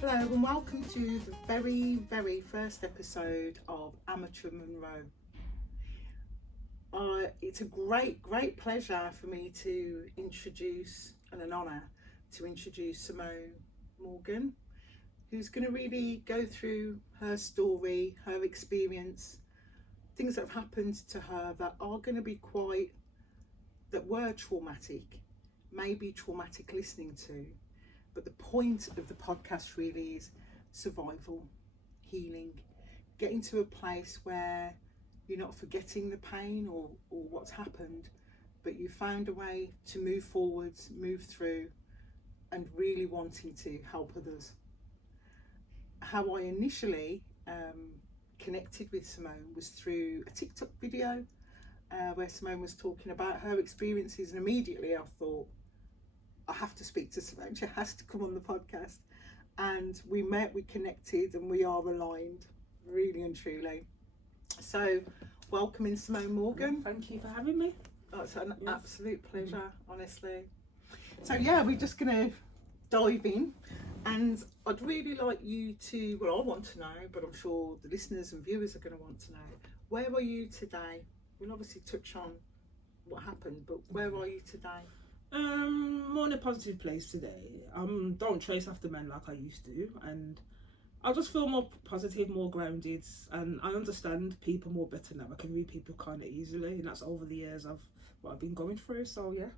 Hello and welcome to the very first episode of Amateur Monro. It's a great pleasure for me to introduce, and an honour to introduce Simone Morgan, who's going to really go through her story, her experience, things that have happened to her that are going to be that were traumatic, maybe traumatic listening to. But the point of the podcast really is survival, healing, getting to a place where you're not forgetting the pain or what's happened, but you found a way to move forwards, move through, and really wanting to help others. How I initially connected with Simone was through a TikTok video where Simone was talking about her experiences, and immediately I thought, I have to speak to Simone, she has to come on the podcast. And we met, we connected, and we are aligned, really and truly. So, welcoming Simone Morgan. Thank you for having me. Oh, it's an absolute pleasure, honestly. So yeah, we're just going to dive in, and I'd really like you to, well, I want to know, but I'm sure the listeners and viewers are going to want to know, where are you today? We'll obviously touch on what happened, but where are you today? More in a positive place today. Don't chase after men like I used to, and I just feel more positive, more grounded, and I understand people more better now. I can read people kind of easily, and that's over the years of what I've been going through. So yeah,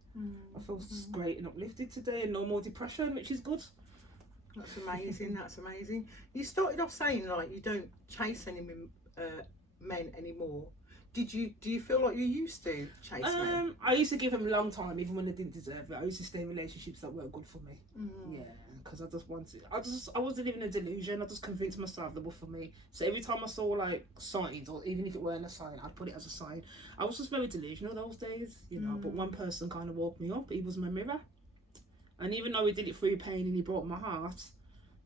I feel great and uplifted today, and no more depression, which is good. That's amazing. That's amazing. You started off saying like you don't chase any men anymore. Do you feel like you used to chase men? I used to give them a long time, even when I didn't deserve it. I used to stay in relationships that weren't good for me. Yeah, because I just wanted. I wasn't living a delusion. I just convinced myself they were for me. So every time I saw like signs, or even if it weren't a sign, I'd put it as a sign. I was just very delusional those days, you know. But one person kind of woke me up. He was my mirror, and even though he did it through pain and he broke my heart,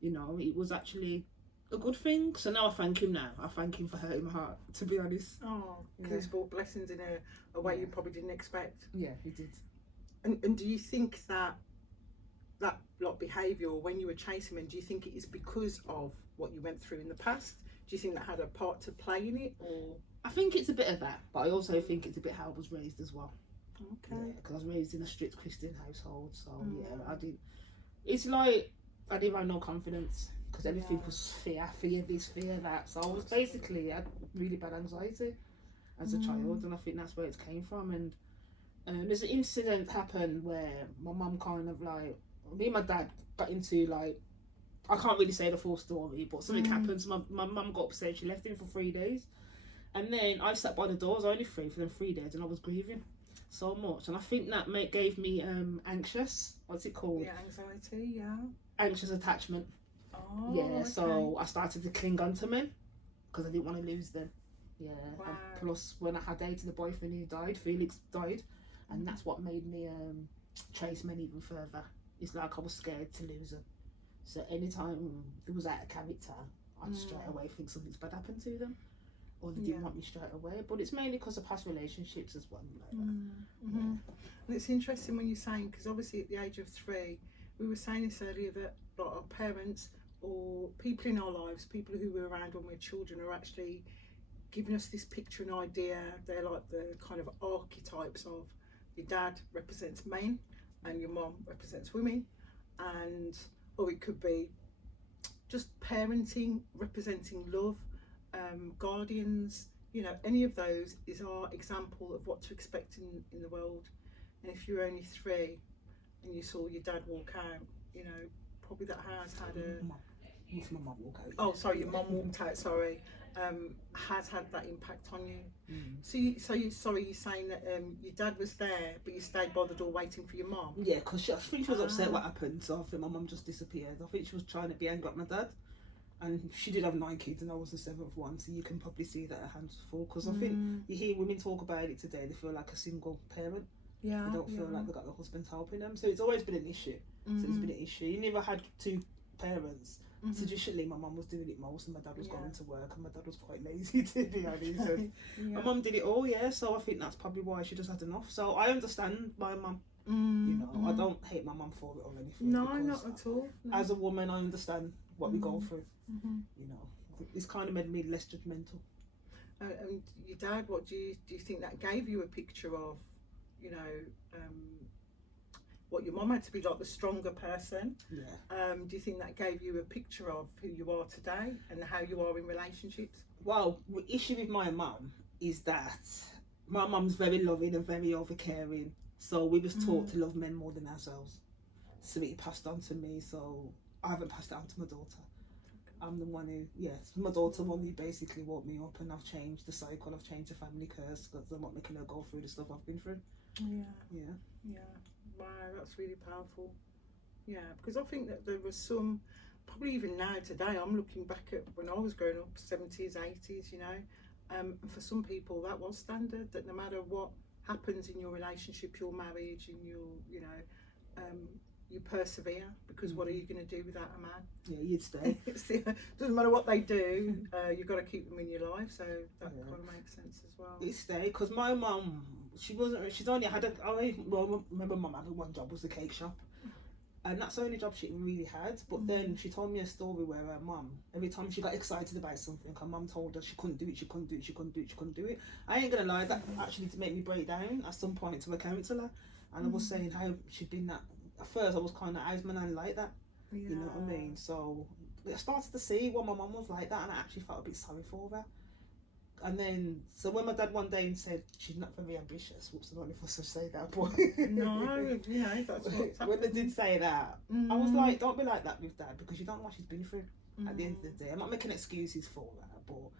you know, it was actually a good thing. So now I thank him. I thank him for hurting my heart, to be honest. Oh, because he's brought blessings in a way you probably didn't expect. Yeah, he did. And do you think that like behaviour, or when you were chasing men, do you think it is because of what you went through in the past? Do you think that had a part to play in it, or? I think it's a bit of that, but I also think it's a bit how I was raised as well. Okay. Because I was raised in a strict Christian household, so yeah, I did. It's like I didn't have no confidence. Because everything was fear this, fear that. So I was basically, I had really bad anxiety as a child, and I think that's where it came from. And there's an incident happened where my mum kind of like, me and my dad got into like, I can't really say the full story, but something happened. So my mum got upset, she left him for 3 days. And then I sat by the door, I was only free for them 3 days, and I was grieving so much. And I think that gave me anxious, what's it called? Yeah, anxiety, yeah. Anxious attachment. Oh, yeah, okay. So I started to cling on to men because I didn't want to lose them. Yeah, wow. And plus when I had dated a boyfriend who died, Felix died, and that's what made me chase men even further. It's like I was scared to lose them. So anytime it was out of character, I'd straight away think something's bad happened to them, or they didn't want me straight away. But it's mainly because of past relationships as well. Like that. And it's interesting when you're saying, because obviously at the age of 3, we were saying this earlier, that like our parents or people in our lives, people who were around when we were children, are actually giving us this picture and idea. They're like the kind of archetypes of your dad represents men and your mom represents women, or it could be just parenting representing love, guardians, you know, any of those is our example of what to expect in the world. And if you're only 3 and you saw your dad walk out, you know, probably that has had a... My mum walk out. Oh, sorry, your mum walked out, sorry. Has had that impact on you. So you're saying that your dad was there, but you stayed by the door waiting for your mum? Yeah, because I think she was upset what happened, so I think my mum just disappeared. I think she was trying to be angry at my dad, and she did have 9 kids and I was the 7th one, so you can probably see that her hands were full, because I think you hear women talk about it today, they feel like a single parent. Yeah, they don't feel like they've got their husbands helping them, so it's always been an issue. So it's been an issue. You never had 2 parents. Traditionally, my mum was doing it most, and my dad was going to work, and my dad was quite lazy, to be honest. And my mum did it all, so I think that's probably why she just had enough. So I understand my mum. You know, I don't hate my mum for it or anything. No, not at all. No. As a woman, I understand what we go through. Mm-hmm. You know, it's kind of made me less judgmental. And your dad, what do you think that gave you a picture of, you know, what your mum had to be like, the stronger person? Yeah. Do you think that gave you a picture of who you are today and how you are in relationships? Well, the issue with my mum is that my mum's very loving and very overcaring. So we was taught to love men more than ourselves. So it passed on to me. So I haven't passed it on to my daughter. I'm the one who, yes, my daughter only basically woke me up, and I've changed the cycle, I've changed the family curse, because I'm not making her go through the stuff I've been through. Yeah. Wow, that's really powerful. Yeah, because I think that there was some, probably even now today, I'm looking back at when I was growing up, 70s, 80s, you know, and for some people that was standard, that no matter what happens in your relationship, your marriage, and you know, you persevere, because what are you going to do without a man? Yeah, you'd stay. Doesn't matter what they do, you've got to keep them in your life, so that kind of makes sense as well. You'd stay, because my mum, she's only had I remember mum having one job, was the cake shop, and that's the only job she really had. But then she told me a story where her mum, every time she got excited about something, her mum told her she couldn't do it. I ain't gonna lie, that actually to make me break down at some point to a counsellor, and I was saying how she'd been that. At first I was kind of, how's my nan like that? Yeah. You know what I mean? So I started to see why my mum was like that, and I actually felt a bit sorry for her. And then, so when my dad one day said she's not very ambitious, whoops, I don't know if I should say that, but no, you know, that's what's when they did say that, I was like, don't be like that with dad, because you don't know what she's been through. At the end of the day, I'm not making excuses for her, but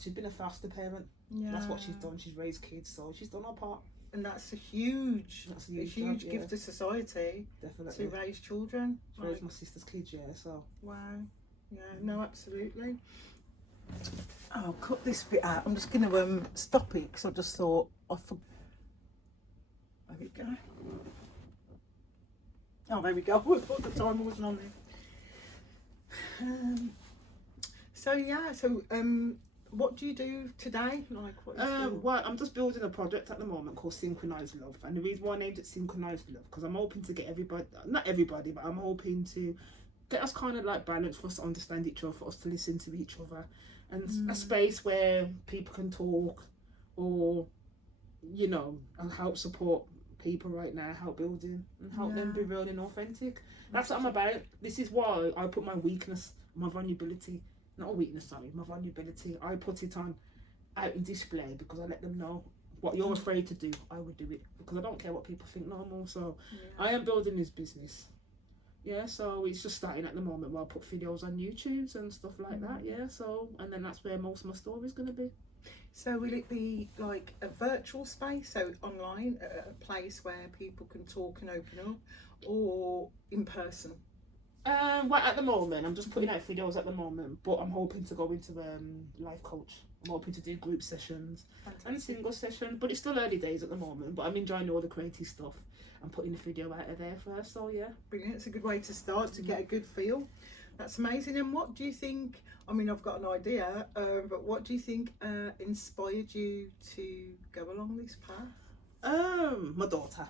she's been a foster parent. Yeah. That's what she's done. She's raised kids, so she's done her part. And that's a huge job, gift to society. Definitely. To raise children. She raised my sister's kids, yeah, so. Wow. Yeah, no, absolutely. I'll cut this bit out. I'm just going to stop it, because I just thought, there we go. Oh, there we go. I thought the timer wasn't on there. What do you do today? Like, what is well, I'm just building a project at the moment called Synchronised Love, and the reason why I named it Synchronised Love, because I'm hoping to get everybody, not everybody, but I'm hoping to get us kind of like balanced, for us to understand each other, for us to listen to each other, and a space where people can talk, or, you know, and help support people right now, help building, and help them be real and authentic. That's what I'm about. This is why I put my weakness, my vulnerability, not a weakness, sorry, my vulnerability, I put it on out in display, because I let them know what you're afraid to do, I would do it, because I don't care what people think no more. So I am building this business. Yeah, so it's just starting at the moment where I put videos on YouTube and stuff like that. Yeah, so, and then that's where most of my story is going to be. So will it be like a virtual space, so online, a place where people can talk and open up, or in person? Well, at the moment, I'm just putting out videos at the moment, but I'm hoping to go into life coach. I'm hoping to do group sessions and single sessions, but it's still early days at the moment, but I'm enjoying all the creative stuff and putting the video out of there first, so yeah. Brilliant, it's a good way to start, to get a good feel. That's amazing. And what do you think, I mean, I've got an idea, but what do you think inspired you to go along this path? My daughter.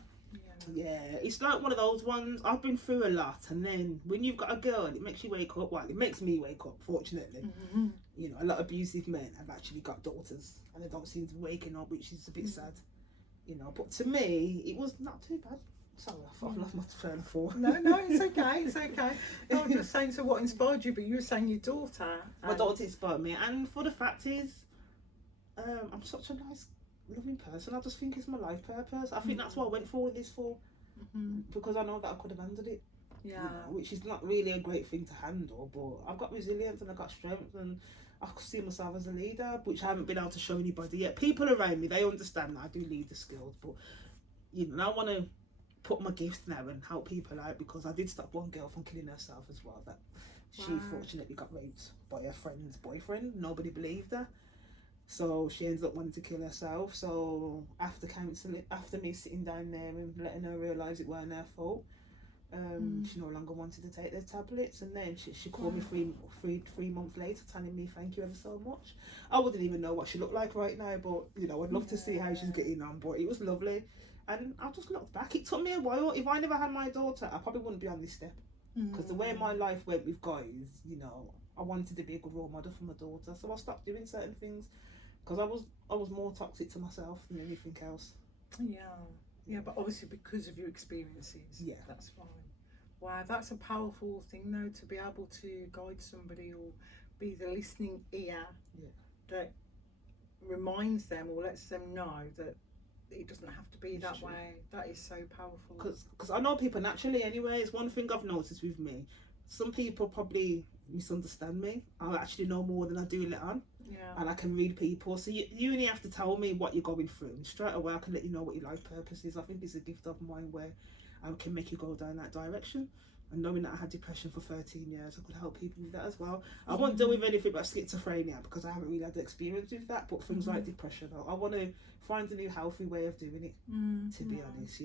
Yeah, it's like one of those ones, I've been through a lot, and then when you've got a girl, it makes you wake up. Well, it makes me wake up, fortunately. You know, a lot of abusive men have actually got daughters, and they don't seem to be waking up, which is a bit sad. You know, but to me, it was not too bad. Sorry, I thought I lost my train of thought. No, it's okay, it's okay. I was just saying, so what inspired you, but you were saying your daughter. My daughter inspired me, and for the fact is, I'm such a nice, loving person. I just think it's my life purpose. I think that's what I went for this for, because I know that I could have handled it. Yeah. You know, which is not really a great thing to handle, but I've got resilience and I've got strength, and I see myself as a leader, which I haven't been able to show anybody yet. People around me, they understand that I do lead the skills, but you know, I want to put my gifts now and help people out, because I did stop one girl from killing herself as well. That she fortunately got raped by her friend's boyfriend. Nobody believed her, so she ended up wanting to kill herself. So after counselling, after me sitting down there and letting her realise it weren't her fault, she no longer wanted to take their tablets, and then she called me three months later telling me thank you ever so much. I wouldn't even know what she looked like right now, but you know, I'd love to see how she's getting on. But it was lovely, and I just looked back. It took me a while. If I never had my daughter, I probably wouldn't be on this step. Because the way my life went with guys, you know, I wanted to be a good role model for my daughter, so I stopped doing certain things because I was more toxic to myself than anything else. Yeah, but obviously because of your experiences, Yeah, that's fine. Wow, that's a powerful thing though, to be able to guide somebody or be the listening ear that reminds them or lets them know that it doesn't have to be it's that true. way. That is so powerful. Because I know people naturally anyway. It's one thing I've noticed with me. Some people probably misunderstand me. I actually know more than I do let on. And I can read people. So you only have to tell me what you're going through, and straight away I can let you know what your life purpose is. I think it's a gift of mine where I can make you go down that direction. And knowing that I had depression for 13 years, I could help people with that as well. I won't deal with anything about schizophrenia because I haven't really had the experience with that, but things like depression, I want to find a new healthy way of doing it, to be honest.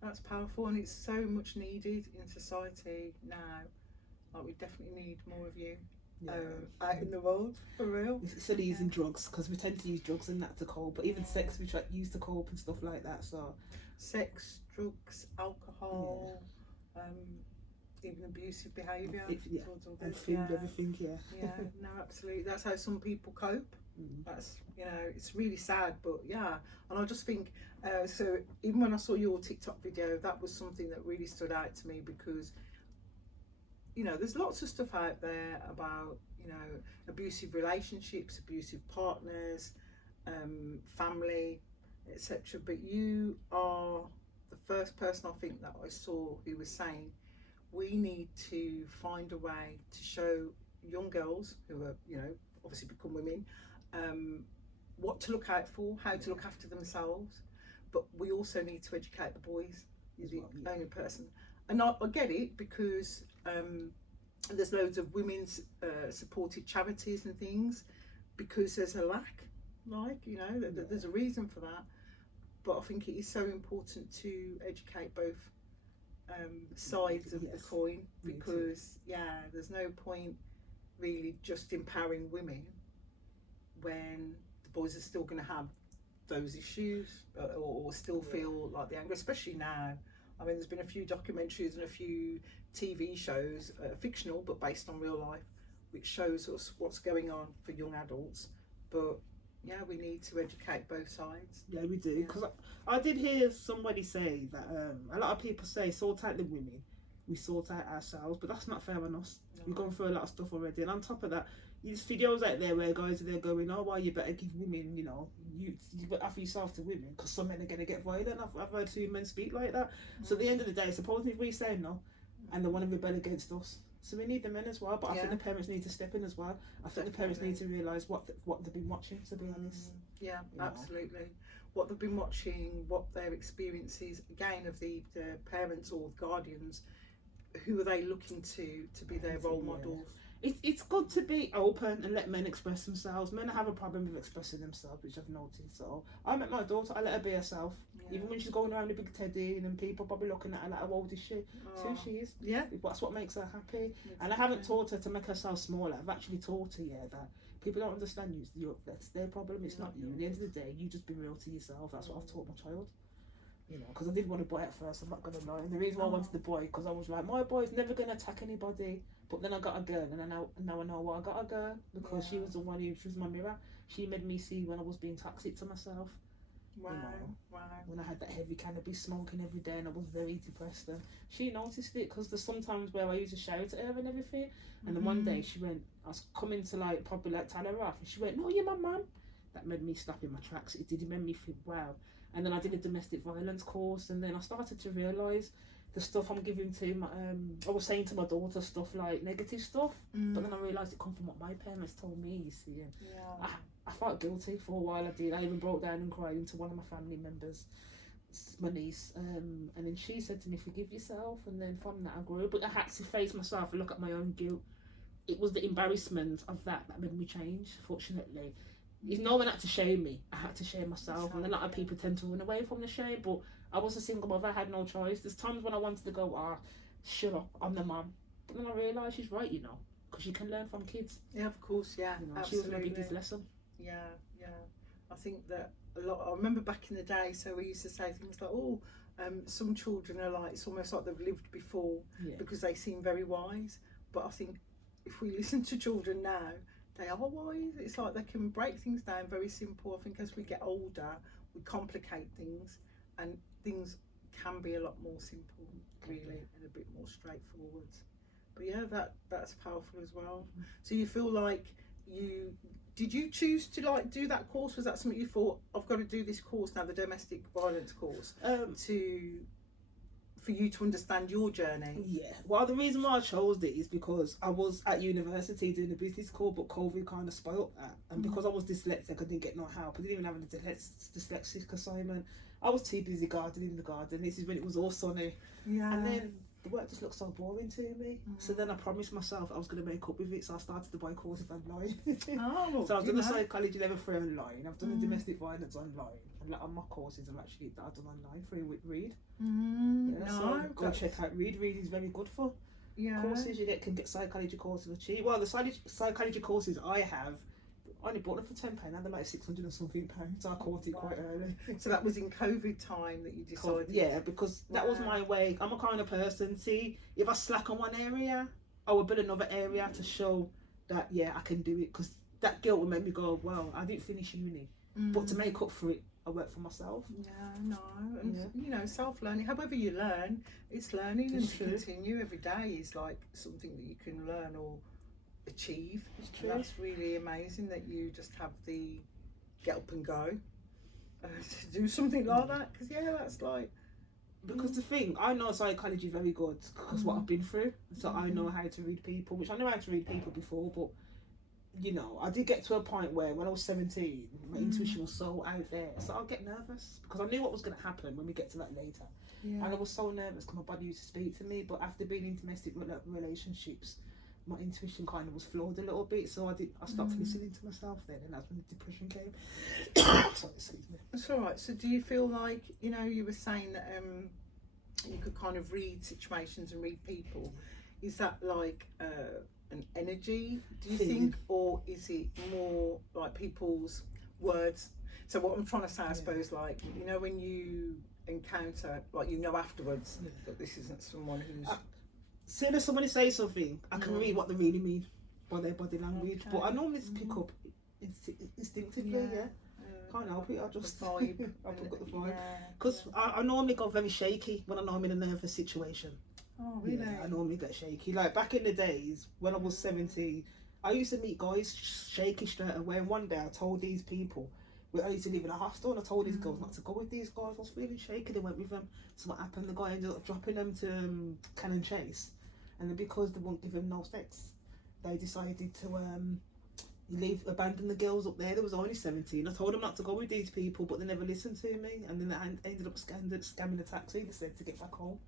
That's powerful, and it's so much needed in society now. Like, we definitely need more of you out in the world, for real. Instead of using drugs, because we tend to use drugs and that to cope, but even sex we try to use to cope and stuff like that. So sex, drugs, alcohol, even abusive behaviour towards others, and food, everything. No, absolutely. That's how some people cope. That's, you know, it's really sad, but and I just think so even when I saw your TikTok video, that was something that really stood out to me, because you know, there's lots of stuff out there about, you know, abusive relationships, abusive partners, family, etc. But you are the first person I think that I saw who was saying we need to find a way to show young girls who are, you know, obviously become women, what to look out for, how to look after themselves. But we also need to educate the boys. You're the only person. And I get it, because there's loads of women's supported charities and things, because there's a lack, like, you know, there's a reason for that. But I think it is so important to educate both sides of the coin, because there's no point really just empowering women when the boys are still going to have those issues, or still feel like the anger, especially now. I mean, there's been a few documentaries and a few TV shows, fictional but based on real life, which shows us what's going on for young adults. But we need to educate both sides. Yeah, we do. Because I did hear somebody say that a lot of people say sort out the women, we sort out ourselves, but that's not fair on us. We've gone through a lot of stuff already, and on top of that, there's videos out there where guys are there going, oh well, you better give women, you know, you offer yourself to women because some men are going to get violent. I've heard 2 men speak like that. So at the end of the day, supposedly we say no and they want to rebel against us, so we need the men as well. But I think the parents need to step in as well. I think the parents need to realise what they've been watching, to be honest. Absolutely. What they've been watching, what their experiences, again, of the parents or guardians, who are they looking to be their role models. It's good to be open and let men express themselves. Men have a problem with expressing themselves, which I've noticed. So I met my daughter, I let her be herself. Even when she's going around with big teddy and people probably looking at her like, how old is she? Who she is. That's what makes her happy. And I haven't taught her to make herself smaller. I've actually taught her that people don't understand you. That's their problem, it's not you. At the end of the day, you just be real to yourself. That's what I've taught my child. You know, because I did want a boy at first, I'm not going to lie. And the reason why I wanted the boy, because I was like, my boy's never going to attack anybody. But then I got a girl, and now I know why I got a girl, because she was the one she was my mirror. She made me see when I was being toxic to myself. Wow. When I had that heavy cannabis smoking every day and I was very depressed, and she noticed it, because there's sometimes where I used to shout at her and everything, and then one day she went, I was coming to probably tell her off, and she went, no, you're my mum. That made me stop in my tracks. It did make me think, wow. And then I did a domestic violence course, and then I started to realise the stuff I'm giving to my, I was saying to my daughter stuff like negative stuff, but then I realised it come from what my parents told me, you see. And I felt guilty for a while. I did. I even broke down and cried into one of my family members, my niece, and then she said to me, forgive yourself. And then from that I grew, but I had to face myself and look at my own guilt. It was the embarrassment of that made me change, fortunately. If no one had to shame me, I had to shame myself. And a lot of people tend to run away from the shame, but I was a single mother, I had no choice. There's times when I wanted to go, shut up, I'm the mum. But then I realised she's right, you know, because you can learn from kids. Yeah, of course, yeah. You know, absolutely. she was my biggest lesson. Yeah. I think that a lot, I remember back in the day, so we used to say things like, oh, Some children are like, it's almost like they've lived before because they seem very wise. But I think if we listen to children now, they are wise. It's like they can break things down very simple. I think as we get older, we complicate things, and things can be a lot more simple, really, and a bit more straightforward. But yeah, that's powerful as well. So you feel like did you choose to like do that course? Was that something you thought, I've got to do this course now, the domestic violence course, for you to understand your journey? Yeah. Well, the reason why I chose it is because I was at university doing a business course, but COVID kind of spoiled that. And because I was dyslexic, I didn't get no help. I didn't even have a dyslexic assignment. I was too busy gardening in the garden. This is when it was all sunny. Yeah. And then the work just looked so boring to me. So then I promised myself I was going to make up with it. So I started to buy courses online. Oh, so I've done a psychology level 3 online. I've done a domestic violence online. And like, on my courses I've done online through Read. So go check out Read. Read is very good for courses. You can get psychology courses for cheap. Well, the psychology courses I have, I only bought them for £10 and they're like £600 and something. So I caught it quite early. So that was in COVID time that you decided? Yeah, because that was my way. I'm a kind of person, see, if I slack on one area, I will build another area to show that, I can do it. Because that guilt will make me go, well, I didn't finish uni. But to make up for it, I work for myself. And self-learning, however you learn, it's learning, and to continue every day is like something that you can learn or achieve. It's true. And that's really amazing that you just have the get up and go to do something like that, because that's like, because the thing, I know psychology very good because what I've been through, so I know how to read people, which I know how to read people before, but I did get to a point where when I was 17, my intuition was so out there, so I'll get nervous because I knew what was going to happen when we get to that later. And I was so nervous because my body used to speak to me, but after being in domestic relationships, my intuition kind of was flawed a little bit, so I stopped listening to myself then, and that's when the depression came. Sorry, excuse me. That's all right. So do you feel like, you were saying that you could kind of read situations and read people, is that like an energy, do you think, or is it more like people's words? So what I'm trying to say, I suppose, like, when you encounter, like, afterwards that this isn't someone who's... As soon as somebody says something, I can read what they really mean by their body language. But I normally pick up instinctively, can't help it, I just vibe. I've got the vibe. Because I normally go very shaky when I know I'm in a nervous situation. Oh, really? Yeah, I normally get shaky. Like back in the days when I was 17, I used to meet guys shaky straight away. And one day I told these people, I used to live in a hostel, and I told these girls not to go with these guys. I was feeling shaky, they went with them. So what happened, the guy ended up dropping them to Cannon Chase, and then because they won't give them no sex, they decided to abandon the girls up there. There was only 17. I told them not to go with these people, but they never listened to me, and then they ended up scamming the taxi. They said to get back home,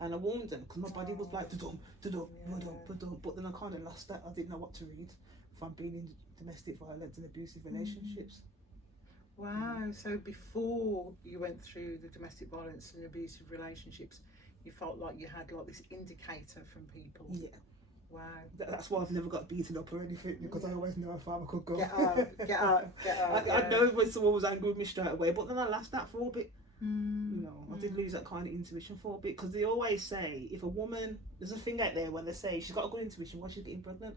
and I warned them because my body was like da-dum, da-dum, da-dum, da-dum. But then I kind of lost that. I didn't know what to read if I'm being in domestic violence and abusive relationships. Wow, so before you went through the domestic violence and abusive relationships, you felt like you had like this indicator from people? Yeah. Wow. That's why I've never got beaten up or anything, because I always knew how far I could go. Get out. I know when someone was angry with me straight away, but then I lost that for a bit. I did lose that kind of intuition for a bit, because they always say if a woman, there's a thing out there where they say she's got a good intuition while she's getting pregnant.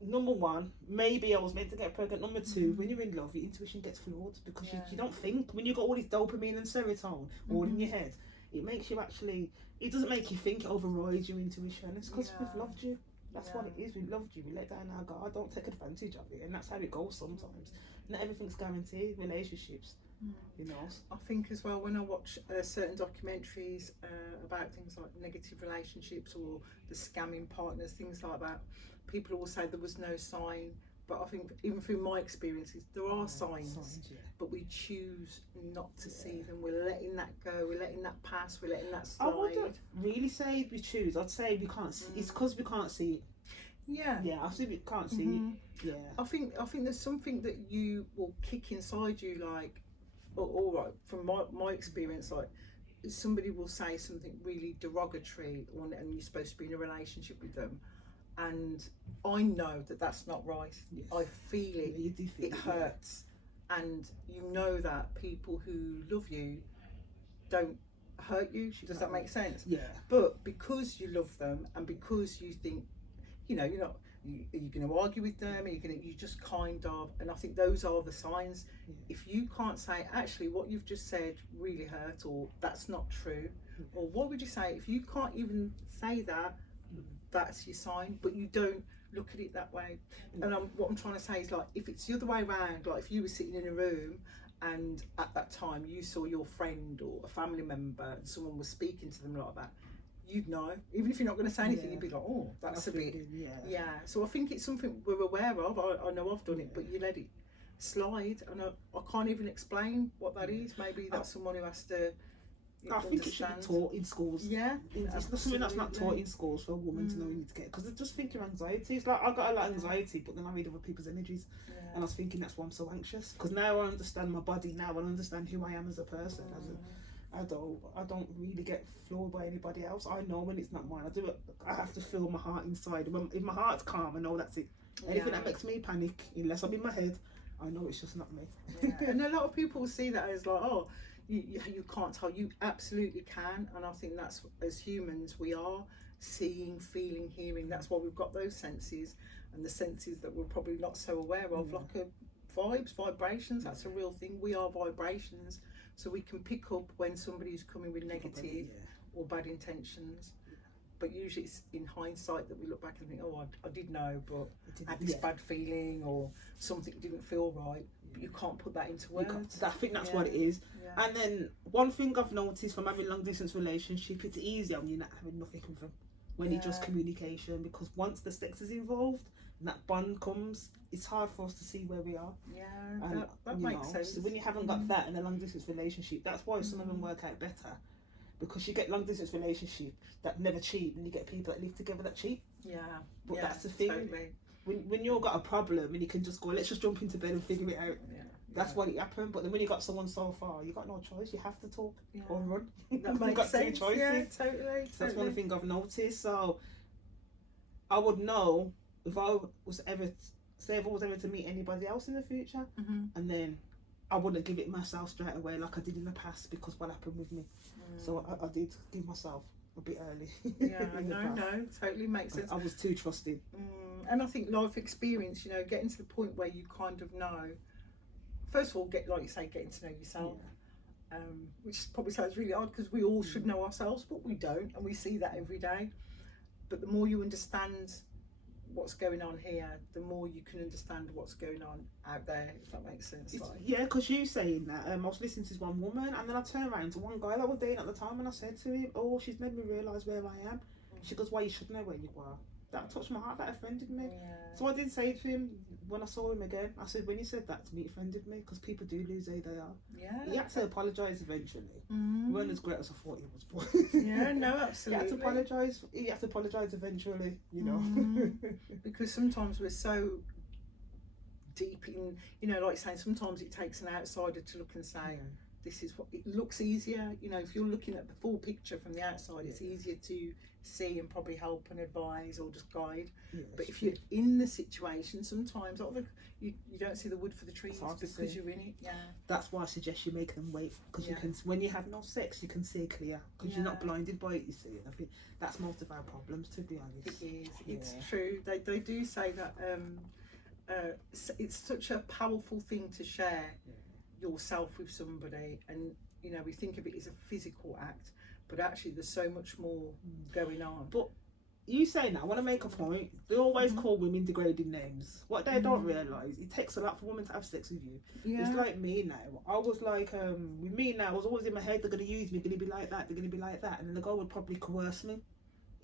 Number one, maybe I was meant to get pregnant. Number two, when you're in love, your intuition gets flawed because you don't think. When you've got all this dopamine and serotonin all in your head, it makes you actually, it doesn't make you think, it overrides your intuition. It's because we've loved you. That's what it is. We loved you. We let down our guard. Don't take advantage of it. And that's how it goes sometimes. Not everything's guaranteed. Relationships, I think as well, when I watch certain documentaries about things like negative relationships or the scamming partners, things like that, people will say there was no sign. But I think even through my experiences, there are signs, but we choose not to see them. We're letting that go. We're letting that pass. We're letting that slide. I wouldn't really say we choose. I'd say we can't see. It's because we can't see it. Yeah. Yeah, I think we can't see it. Yeah. I think there's something that you will kick inside you, like, all right, from my experience, like, somebody will say something really derogatory and you're supposed to be in a relationship with them. And I know that that's not right. Yes. I feel it. Yeah, you do feel it hurts. And you know that people who love you don't hurt you. Does that make sense? Yeah. But because you love them and because you think, you know, you're not, are you going to argue with them? Are you going to, you just kind of, and I think those are the signs. Yeah. If you can't say, actually, what you've just said really hurt, or that's not true, or what would you say? If you can't even say that, that's your sign, but you don't look at it that way. And what I'm trying to say is, like, if it's the other way around, like if you were sitting in a room and at that time you saw your friend or a family member and someone was speaking to them like that, you'd know. Even if you're not going to say anything, you'd be like, oh, that's a bit, so I think it's something we're aware of. I know I've done it, but you let it slide, and I can't even explain what that is. Maybe that's someone who has to, I think it should be taught in schools. Yeah, it's not something that's not taught in schools for a woman to know you need to get, because they just think your anxiety. It's like, I've got a lot of anxiety, but then I read other people's energies, and I was thinking that's why I'm so anxious, because now I understand my body, now I understand who I am as a person. As a, I don't really get floored by anybody else. I know when it's not mine. I have to feel my heart inside. If my heart's calm, I know that's it. Anything that makes me panic, unless I'm in my head, I know it's just not me. And a lot of people see that as like, oh, you can't tell. You absolutely can, and I think that's, as humans, we are seeing, feeling, hearing. That's why we've got those senses, and the senses that we're probably not so aware of, like vibes, vibrations. That's a real thing. We are vibrations, so we can pick up when somebody's coming with negative or bad intentions. But usually it's in hindsight that we look back and think, oh, I did know, but I had this bad feeling, or something didn't feel right. But you can't put that into words. I think that's what it is. And then one thing I've noticed from having long distance relationship, it's easier when you're not having nothing with them, when it's just communication, because once the sex is involved and that bond comes, it's hard for us to see where we are. And that makes sense. So when you haven't got that in a long distance relationship, that's why some of them work out better, because you get long distance relationship that never cheat, and you get people that live together that cheat. But that's the thing. Totally. When you've got a problem and you can just go, let's just jump into bed and figure it out. That's what it happened. But then when you got someone so far, you got no choice. You have to talk or run. That makes got sense. two choices. Yeah, totally. So that's one thing I've noticed. So I would know if I was ever to meet anybody else in the future, and then I wouldn't give it myself straight away like I did in the past, because what happened with me. So I did give myself a bit early. No, totally makes sense. I was too trusting. And I think life experience, you know, getting to the point where you kind of know, first of all, like you say, getting to know yourself, which probably sounds really odd, because we all should know ourselves, but we don't, and we see that every day. But the more you understand what's going on here, the more you can understand what's going on out there, if that makes sense. Because you saying that, I was listening to this one woman, and then I turned around to one guy that I was dating at the time, and I said to him, oh, she's made me realise where I am. She goes, why, you should know where you are. That touched my heart, that offended me. So I did say to him, when I saw him again, I said, when he said that to me, it offended me, because people do lose who they are. He had to apologise eventually. He wasn't as great as I thought he was, but no, absolutely. He had to apologise eventually, you know. Because sometimes we're so deep in, you know, like saying, sometimes it takes an outsider to look and say, this is what it looks easier. You know, if you're looking at the full picture from the outside, it's easier to see and probably help and advise or just guide. But if you're in the situation, sometimes you don't see the wood for the trees because you're in it. That's why I suggest you make them wait, because you can, when you have no sex, you can see clear, because you're not blinded by it, you see. I think that's most of our problems, to be honest. It is. It's true. They do say that it's such a powerful thing to share yourself with somebody, and you know, we think of it as a physical act, but actually there's so much more going on. But you saying that, I want to make a point. They always call women degrading names. What they don't realise, it takes a lot for women to have sex with you. It's like me now. I was like, with me now, I was always in my head, they're going to use me, going to be like that, they're going to be like that, and then the guy would probably coerce me,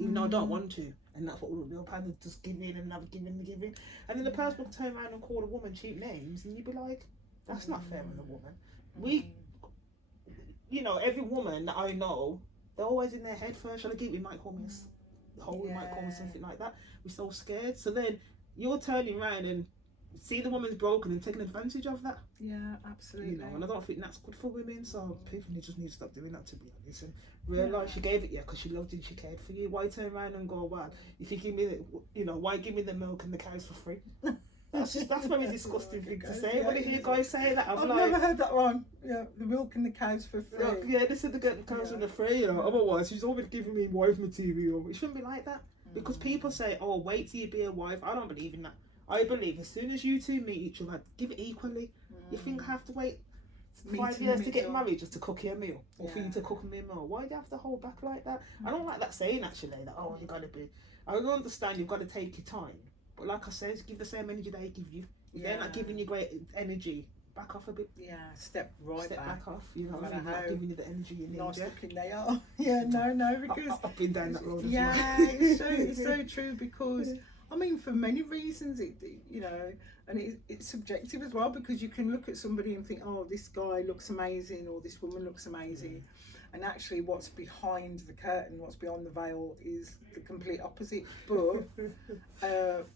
even though I don't want to. And that's what we were kind of just giving and another giving and giving. And then the person would turn around and call a woman cheap names, and you'd be like, that's not fair on a woman. You know, every woman that I know, they're always in their head first, shall I give you, might call me a hole, might call me something like that. We're so scared. So then you're turning around and see the woman's broken and taking advantage of that. Yeah, absolutely. You know, and I don't think that's good for women, so people just need to stop doing that, to be honest, and realise she gave it because she loved you and she cared for you. Why turn around and go, well, if you give me the, you know, why give me the milk and the cows for free? That's a very disgusting thing to say. When I hear guys say that, I've never heard that one. Yeah, the milk and the cows for free. Yeah, they said they get the cows for free. You know, otherwise she's always giving me wife material. It shouldn't be like that. Because people say, "Oh, wait till you be a wife." I don't believe in that. I believe as soon as you two meet each other, give it equally. You think I have to wait 5 years to get married just to cook you a meal, or for you to cook me a meal? Why do you have to hold back like that? I don't like that saying actually. That you gotta be. I don't understand. You've got to take your time, but like I said, give the same energy they give you. If they're not giving you great energy, back off a bit. Yeah, step back off. You know, they're not giving you the energy you need. Nice looking they are. Yeah, no, because I've been down that road. Yeah, it's so true because. I mean, for many reasons, you know, and it's subjective as well, because you can look at somebody and think, oh, this guy looks amazing or this woman looks amazing, and actually what's behind the curtain, what's beyond the veil is the complete opposite. But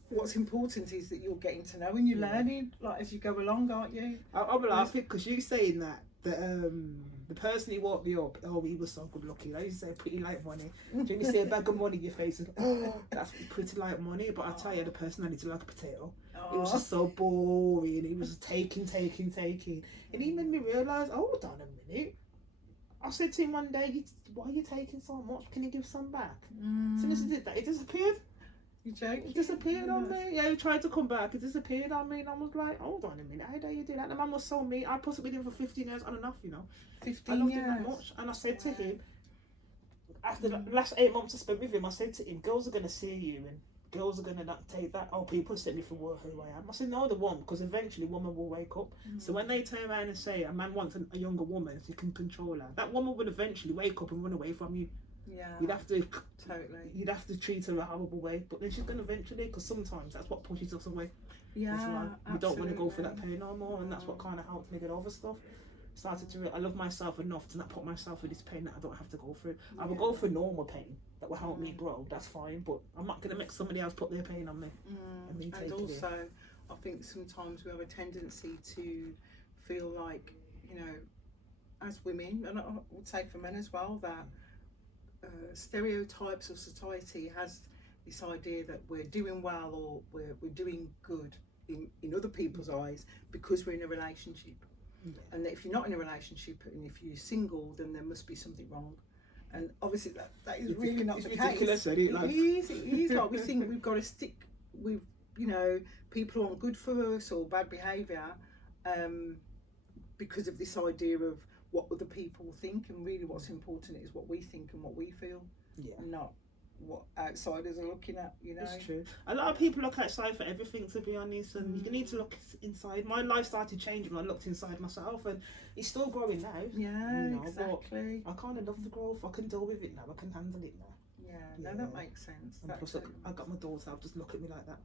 what's important is that you're getting to know and you're learning, like, as you go along, aren't you? I'm laughing because you saying that the person who walked me up, he was so good looking. I used to say pretty like money. When you see a bag of money in your face, and, that's pretty like money. But I tell you, the personality like a potato. It was just so boring. He was taking. And he made me realise, hold on a minute. I said to him one day, why are you taking so much? Can you give some back? As soon as he did that, it disappeared. You joking? It disappeared on me. Yeah, he tried to come back. It disappeared on me, and I was like, hold on a minute, how dare you do that? The man was so mean. I put up with him for 15 years on and off, you know. 15 I loved years. him that much. And I said to him, after the last 8 months I spent with him, I said to him, girls are going to see you, and girls are going to not take that. Oh, people set me for who I am. I said, no, they won't, because eventually a woman will wake up. So when they turn around and say a man wants a younger woman so he can control her, that woman will eventually wake up and run away from you. Yeah, you'd have to treat her a horrible way, but then she's going to eventually, because sometimes that's what pushes us away. Yeah, we don't want to go for that pain no more, and that's what kind of helped me get over stuff. Started to I love myself enough to not put myself through this pain that I don't have to go through. I will go for normal pain that will help me grow, that's fine, but I'm not going to make somebody else put their pain on me. And also, I think sometimes we have a tendency to feel like, you know, as women, and I would say for men as well, that stereotypes of society has this idea that we're doing well or we're doing good in other people's eyes because we're in a relationship. And that if you're not in a relationship and if you're single, then there must be something wrong. And obviously that is really not the case. It is like we think we've got to stick with, you know, people who aren't good for us or bad behaviour because of this idea of what other people think, and really what's important is what we think and what we feel, not what outsiders are looking at, you know. It's true. A lot of people look outside for everything, to be honest, and you need to look inside. My life started changing when I looked inside myself, and it's still growing now. Yeah, you know, exactly. I kind of love the growth. I can deal with it now. I can handle it now. Yeah, that makes sense. And plus, I got my daughter. I'll just look at me like that.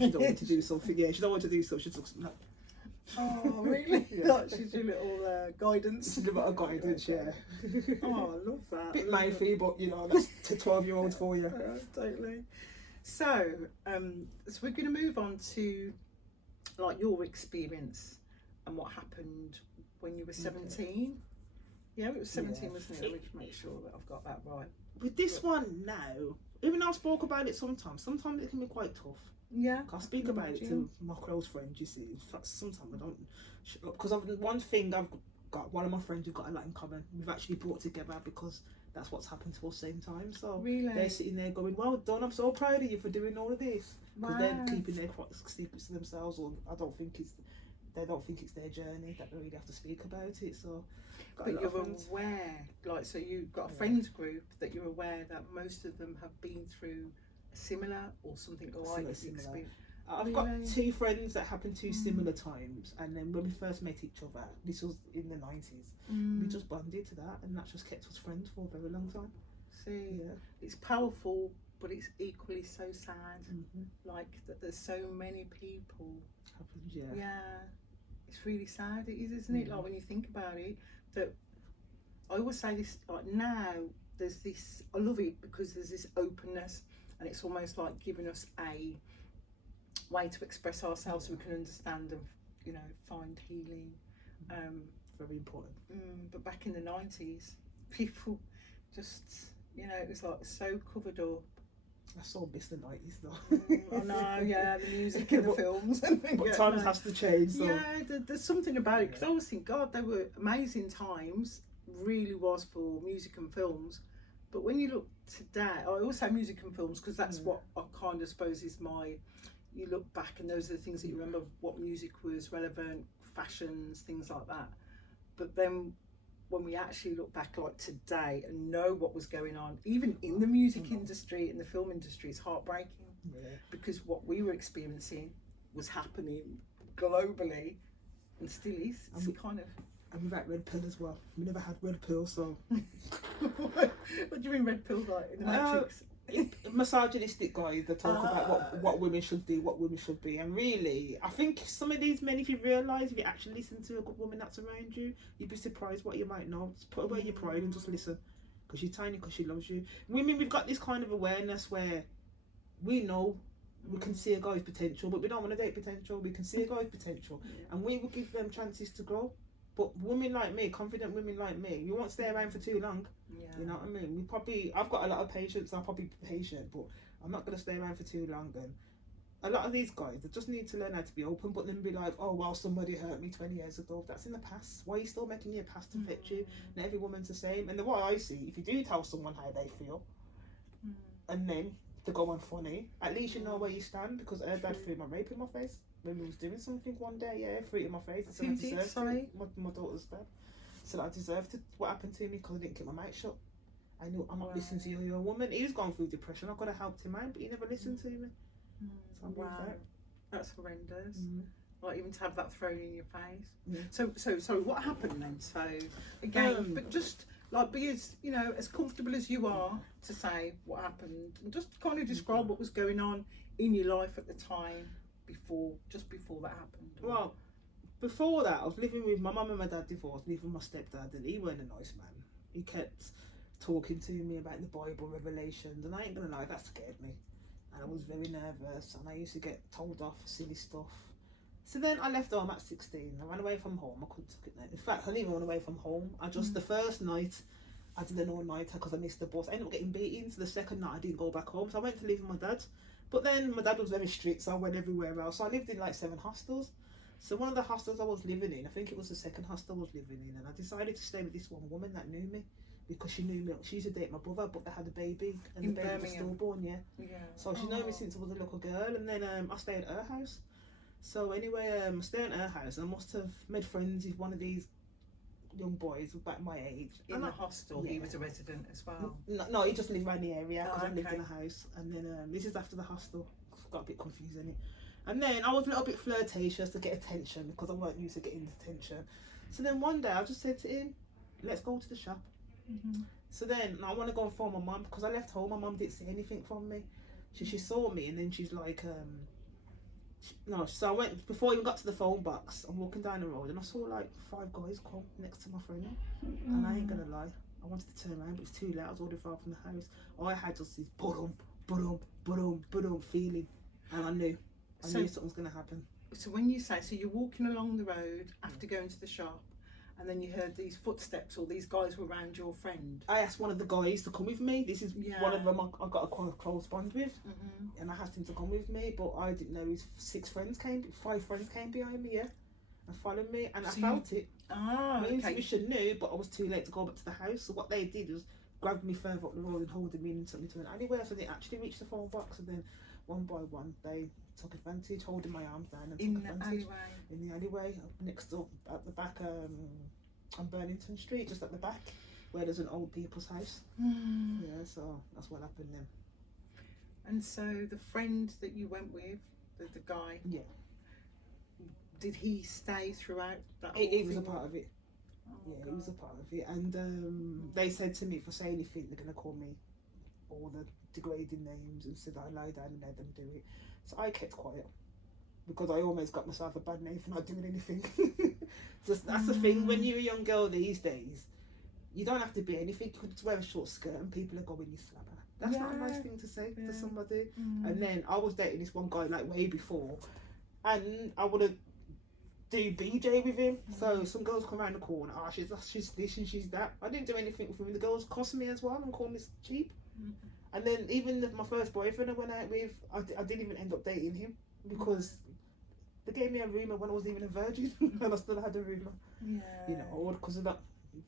She don't want to do something. Yeah, she don't want to do something. She looks like. Oh, really? Like she's your little guidance. She's a bit of guidance, yeah. Oh, I love that. Bit mouthy, but you know, that's 12-year-olds for you. Totally. So, so we're going to move on to like your experience and what happened when you were 17. Yeah, it was 17, wasn't it? Let me make sure that I've got that right. With this one now, even though I spoke about it sometimes it can be quite tough. Yeah, I speak about it to my close friends, you see. In fact, sometimes I don't, because one thing I've got, one of my friends who've got a lot in common, we've actually brought together because that's what's happened to us same time. So they're sitting there going, well done, I'm so proud of you for doing all of this. Because they're keeping their secrets to themselves, or they don't think it's their journey, that they really have to speak about it. So, but you're aware, like, so you've got a friends group that you're aware that most of them have been through similar or something like similar. I've got two friends that happened two similar times, and then when we first met each other, this was in the 90s, we just bonded to that, and that just kept us friends for a very long time. See, it's powerful, but it's equally so sad. Like that there's so many people. It's really sad, it is, isn't it? Like when you think about it, that I always say this, like now there's this, I love it because there's this openness. And it's almost like giving us a way to express ourselves so we can understand and, you know, find healing. Very important. But back in the 90s, people just, you know, it was like so covered up. I so miss the 90s though. I know, yeah, the music in the films. But times has to change. So. Yeah, there's something about it, because I always think, God, they were amazing times, really was, for music and films. But when you look today, I always say music and films because that's what I kind of suppose is my, you look back and those are the things that you remember, what music was relevant, fashions, things like that. But then when we actually look back like today and know what was going on, even in the music industry, in the film industry, it's heartbreaking. Yeah. Because what we were experiencing was happening globally and still is. It's kind of... And we've had red pill as well. We never had red pill, so... What do you mean red pill, like in the Matrix? Misogynistic guys that talk about what women should do, what women should be. And really, I think some of these men, if you realise, if you actually listen to a good woman that's around you, you'd be surprised what you might know. Just put away your pride and just listen. Because she's tiny, because she loves you. Women, we've got this kind of awareness where we know we can see a guy's potential, but we don't want to date potential. We can see a guy's potential, and we will give them chances to grow. But women like me, confident women like me, you won't stay around for too long. Yeah. You know what I mean? I've got a lot of patience. I'll probably be patient, but I'm not going to stay around for too long. And a lot of these guys, they just need to learn how to be open, but then be like, oh, well, somebody hurt me 20 years ago. That's in the past. Why are you still making your past affect you? Not every woman's the same. And then what I see, if you do tell someone how they feel, and then to go on funny, at least you know where you stand, because her dad threw my rape in my face when we was doing something one day, threw it in my face. I Who did, sorry? My daughter's dad. So I deserved what happened to me because I didn't keep my mouth shut. I knew I'm not listening to you, you're a woman. He was going through depression, I could have helped him out, but he never listened to me. So I'm That's horrendous. Like, even to have that thrown in your face. Yeah. So what happened then? So again, but just like, be as, you know, as comfortable as you are to say what happened, and just kind of describe what was going on in your life at the time before that happened. Well, before that, I was living with my mum and my dad divorced, living with my stepdad, and he weren't a nice man. He kept talking to me about the Bible revelations, and I ain't gonna lie, that scared me. And I was very nervous, and I used to get told off for silly stuff. So then I left home at 16. I ran away from home. I couldn't take it now. In fact, I didn't even run away from home. The first night, I did an all-nighter because I missed the bus. I ended up getting beaten. So the second night, I didn't go back home. So I went to live with my dad. But then my dad was very strict, so I went everywhere else. So I lived in like 7 hostels. So one of the hostels I was living in, I think it was the second hostel I was living in, and I decided to stay with this one woman that knew me, because she knew me. She used to date my brother, but they had a baby, and the baby was stillborn, yeah. So she knew me since I was a little girl, and then I stayed at her house. So anyway, I stayed at her house, and I must have made friends with one of these young boys about my age. In the hostel, he was a resident as well? No, he just lived around the area, because I lived in a house. And then this is after the hostel. Got a bit confusing. And then I was a little bit flirtatious to get attention, because I weren't used to getting attention. So then one day I just said to him, let's go to the shop. So then I want to go and phone my mum, because I left home. My mum didn't see anything from me. She saw me, and then she's like, so I went, before I even got to the phone box, I'm walking down the road, and I saw like 5 guys come next to my friend. And I ain't gonna lie, I wanted to turn around, but it's too late. I was already far from the house. I had just this feeling, and I knew something was gonna happen. So when you say, so you're walking along the road after going to the shop, and then you heard these footsteps, or these guys were around your friend. I asked one of the guys to come with me. This is one of them I got a quite close bond with, and I asked him to come with me, but I didn't know his 5 friends came behind me, and followed me, and I felt it. My intuition knew, but I was too late to go back to the house. So what they did was grabbed me further up the road and holding me and took me to an alleyway. So they actually reached the phone box, and then one by one they took advantage, holding my arms down, and took advantage in the alleyway next up at the back on Burnington Street, just at the back where there's an old people's house. Yeah, so that's what happened then. And so the friend that you went with, the guy, did he stay throughout that? He was a part of it. He was a part of it, and they said to me, if I say anything, they're gonna call me all the degrading names, and said I lie down and let them do it. So I kept quiet, because I almost got myself a bad name for not doing anything. That's the thing, when you're a young girl these days, you don't have to be anything. You could just wear a short skirt and people are going, you slapper. That's not a nice thing to say to somebody. And then I was dating this one guy like way before, and I would have do BJ with him. So some girls come around the corner, she's this and she's that. I didn't do anything with him. The girls cost me as well and call me cheap. And then even my first boyfriend I went out with, I didn't even end up dating him because they gave me a rumour when I wasn't even a virgin and I still had a rumour. Yeah. You know, or because of that,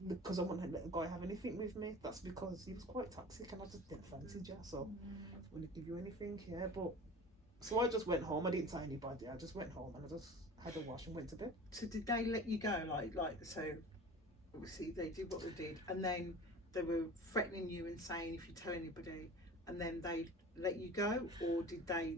because I wouldn't let the guy have anything with me. That's because he was quite toxic and I just didn't fancy Jazz, so I wouldn't give you anything, yeah. But so I just went home. I didn't tell anybody. I just went home and I just had a wash and went to bed. So did they let you go? Like so obviously they did what they did, and then they were threatening you and saying if you tell anybody, and then they let you go, or did they?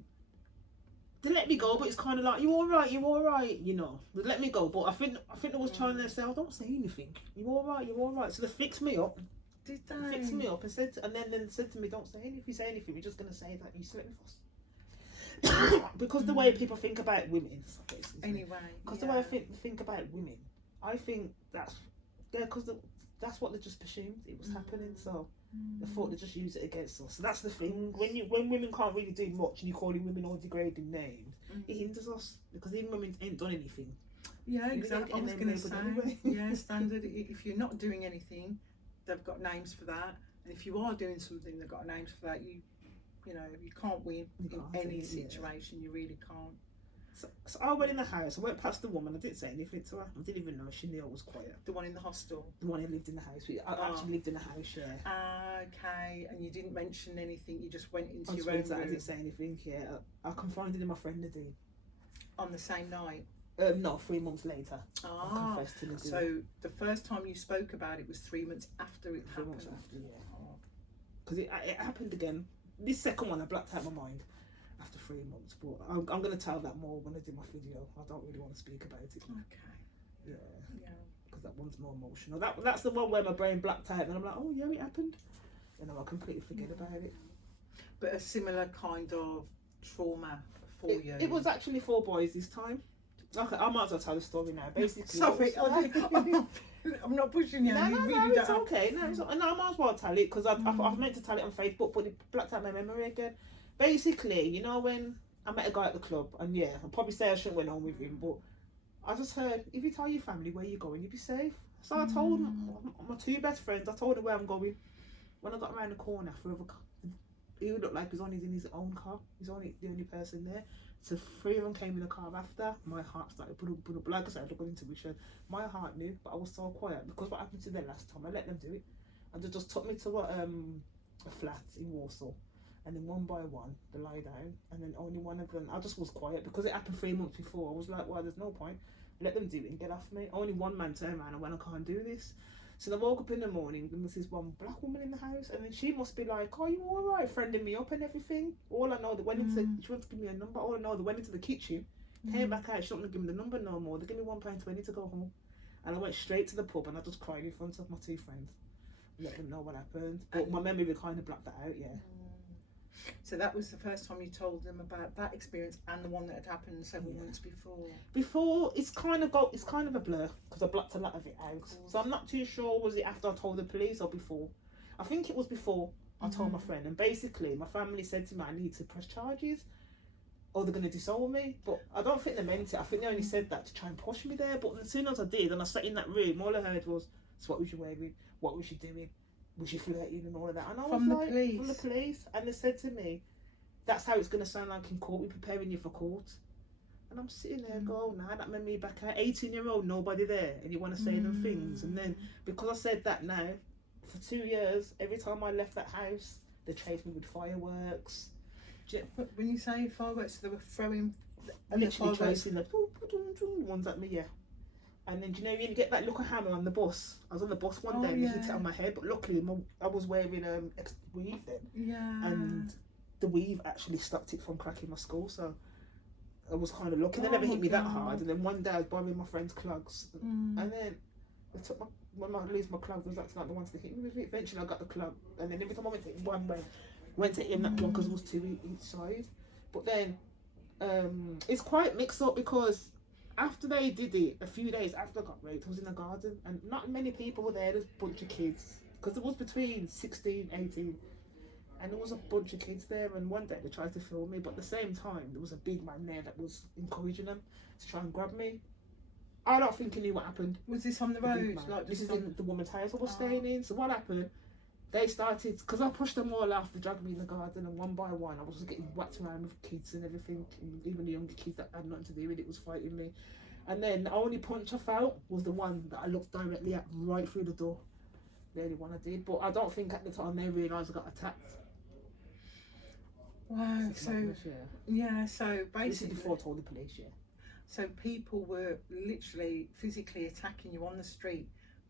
They let me go, but it's kind of like, you all right, you know. They let me go, but I think they was trying to say, don't say anything. You all right. So they fixed me up. Did they? Fixed me up and said, and then said to me, don't say anything. If you say anything, we're just gonna say that you slept with us. Because the way people think about women, anyway. Because the way I think about women, I think that's because that's what they just assumed it was happening. So they thought they just use it against us. So that's the thing. When women can't really do much and you're calling women all degrading names, it hinders us because even women ain't done anything. Yeah, exactly. I was going to say, yeah, standard. If you're not doing anything, they've got names for that, and if you are doing something, they've got names for that. You know, you can't win in any situation. You really can't. So I went in the house. I went past the woman. I didn't say anything to her. I didn't even know she knew I was quiet. The one in the hostel. The one who lived in the house. I actually lived in the house. Yeah. Okay, and you didn't mention anything. You just went into your own room. I didn't say anything. Yeah. I confided in my friend Nadine. On the same night. No, 3 months later. I confessed to Nadine. So the first time you spoke about it was 3 months after it happened. 3 months after, yeah. Because it happened again. This second one, I blacked out my mind after 3 months. But I'm going to tell that more when I do my video. I don't really want to speak about it. Okay. Yeah. Because that one's more emotional. That's the one where my brain blacked out and I'm like, oh yeah, it happened. And then I completely forget about it. But a similar kind of trauma for you. It was actually 4 boys this time. Okay, I might as well tell the story now. Basically, sorry, I'm not pushing you. No, it's okay. No, I might as well tell it because I meant to tell it on Facebook, but it blacked out my memory again. Basically, you know when I met a guy at the club, and yeah, I'll probably say I shouldn't went on with him, but I just heard, if you tell your family where you're going, you'll be safe. So I told my 2 best friends, I told them where I'm going. When I got around the corner, he looked like he was only in his own car. He's only the only person there. So 3 of them came in the car after. My heart started, like I said, I've got intuition. My heart knew, but I was so quiet because what happened to them last time, I let them do it. And they just took me to a flat in Warsaw. And then one by one, they lie down. And then only one of them, I just was quiet because it happened 3 months before. I was like, well, there's no point. Let them do it and get off me. Only one man turned around and went, I can't do this. So I woke up in the morning and there's this one black woman in the house, and then she must be like, "Oh, you all right?" Friending me up and everything. All I know, they went into. She wanted to give me a number. All I know, they went into the kitchen, came back out. She don't want to give me the number no more. They give me £1.20 to go home, and I went straight to the pub and I just cried in front of my 2 friends, let them know what happened. But my memory kind of blacked that out. Yeah. So that was the first time you told them about that experience and the one that had happened several months before. Before, it's kind of a blur because I blocked a lot of it out. So I'm not too sure, was it after I told the police or before? I think it was before I told my friend. And basically, my family said to me, I need to press charges or they're going to disown me. But I don't think they meant it. I think they only said that to try and push me there. But as soon as I did and I sat in that room, all I heard was, so what was you wearing? What was you doing? Was you flirting and all of that? And I was from the police. And they said to me, that's how it's going to sound like in court. We're preparing you for court. And I'm sitting there going, nah, that made me back out. 18-year-old, nobody there. And you want to say them things. And then, because I said that now, for 2 years, every time I left that house, they chased me with fireworks. When you say fireworks, they were throwing... Literally chasing the ones at me, yeah. And then, do you know, you get that look of hammer on the bus? I was on the bus one day and they hit it on my head, but luckily I was wearing weave then. Yeah. And the weave actually stopped it from cracking my skull, so I was kind of lucky. They never hit me that hard. And then one day I was borrowing my friend's clogs, and then they took when I lose my clogs, I was acting like the ones to hit me with it. Eventually I got the clog, and then every time I went to hit one way, went to him that one because it was 2 each side. But then it's quite mixed up because after they did it, a few days after I got raped, I was in the garden and not many people were there. There's a bunch of kids because it was between 16, 18, and there was a bunch of kids there. And one day they tried to film me, but at the same time there was a big man there that was encouraging them to try and grab me. I don't think he knew what happened. Was this on the road? Like this is in the woman's house I was staying in. So what happened? they started, because I pushed them all off, they dragged me in the garden, and one by one I was just getting whacked around with kids and everything, and even the younger kids that had nothing to do with it was fighting me. And then the only punch I felt was the one that I looked directly at right through the door. The only one I did, but I don't think at the time they realised I got attacked. Wow, so yeah, so basically this is before I told the police, yeah. So people were literally physically attacking you on the street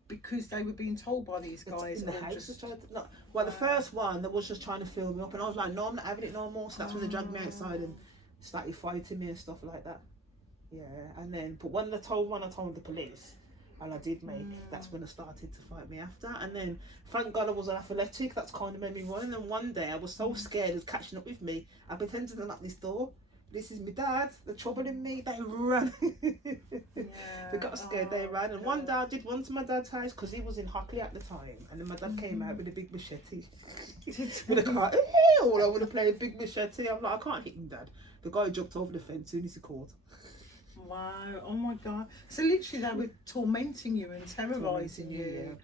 because they were being told by these guys. In the house, just tried to, well, the first one, they was just trying to fill me up, and I was like, no, I'm not having it no more. So that's when they dragged me outside and started fighting me and stuff like that. Yeah, and then, but when I told the police, and I did make, that's when they started to fight me after. And then, thank God I was athletic, that's kind of made me run. And then one day I was so scared of catching up with me, I pretended to knock this door. This is my dad, they're troubling me, they ran. They got scared, they ran. And one day I did run to my dad's house because he was in Hockley at the time. And then my dad came out with a big machete. With a car, all over the place, big machete. I'm like, I can't hit him, Dad. The guy jumped over the fence, soon as he called. Wow, oh my God. So literally they were tormenting you and terrorising you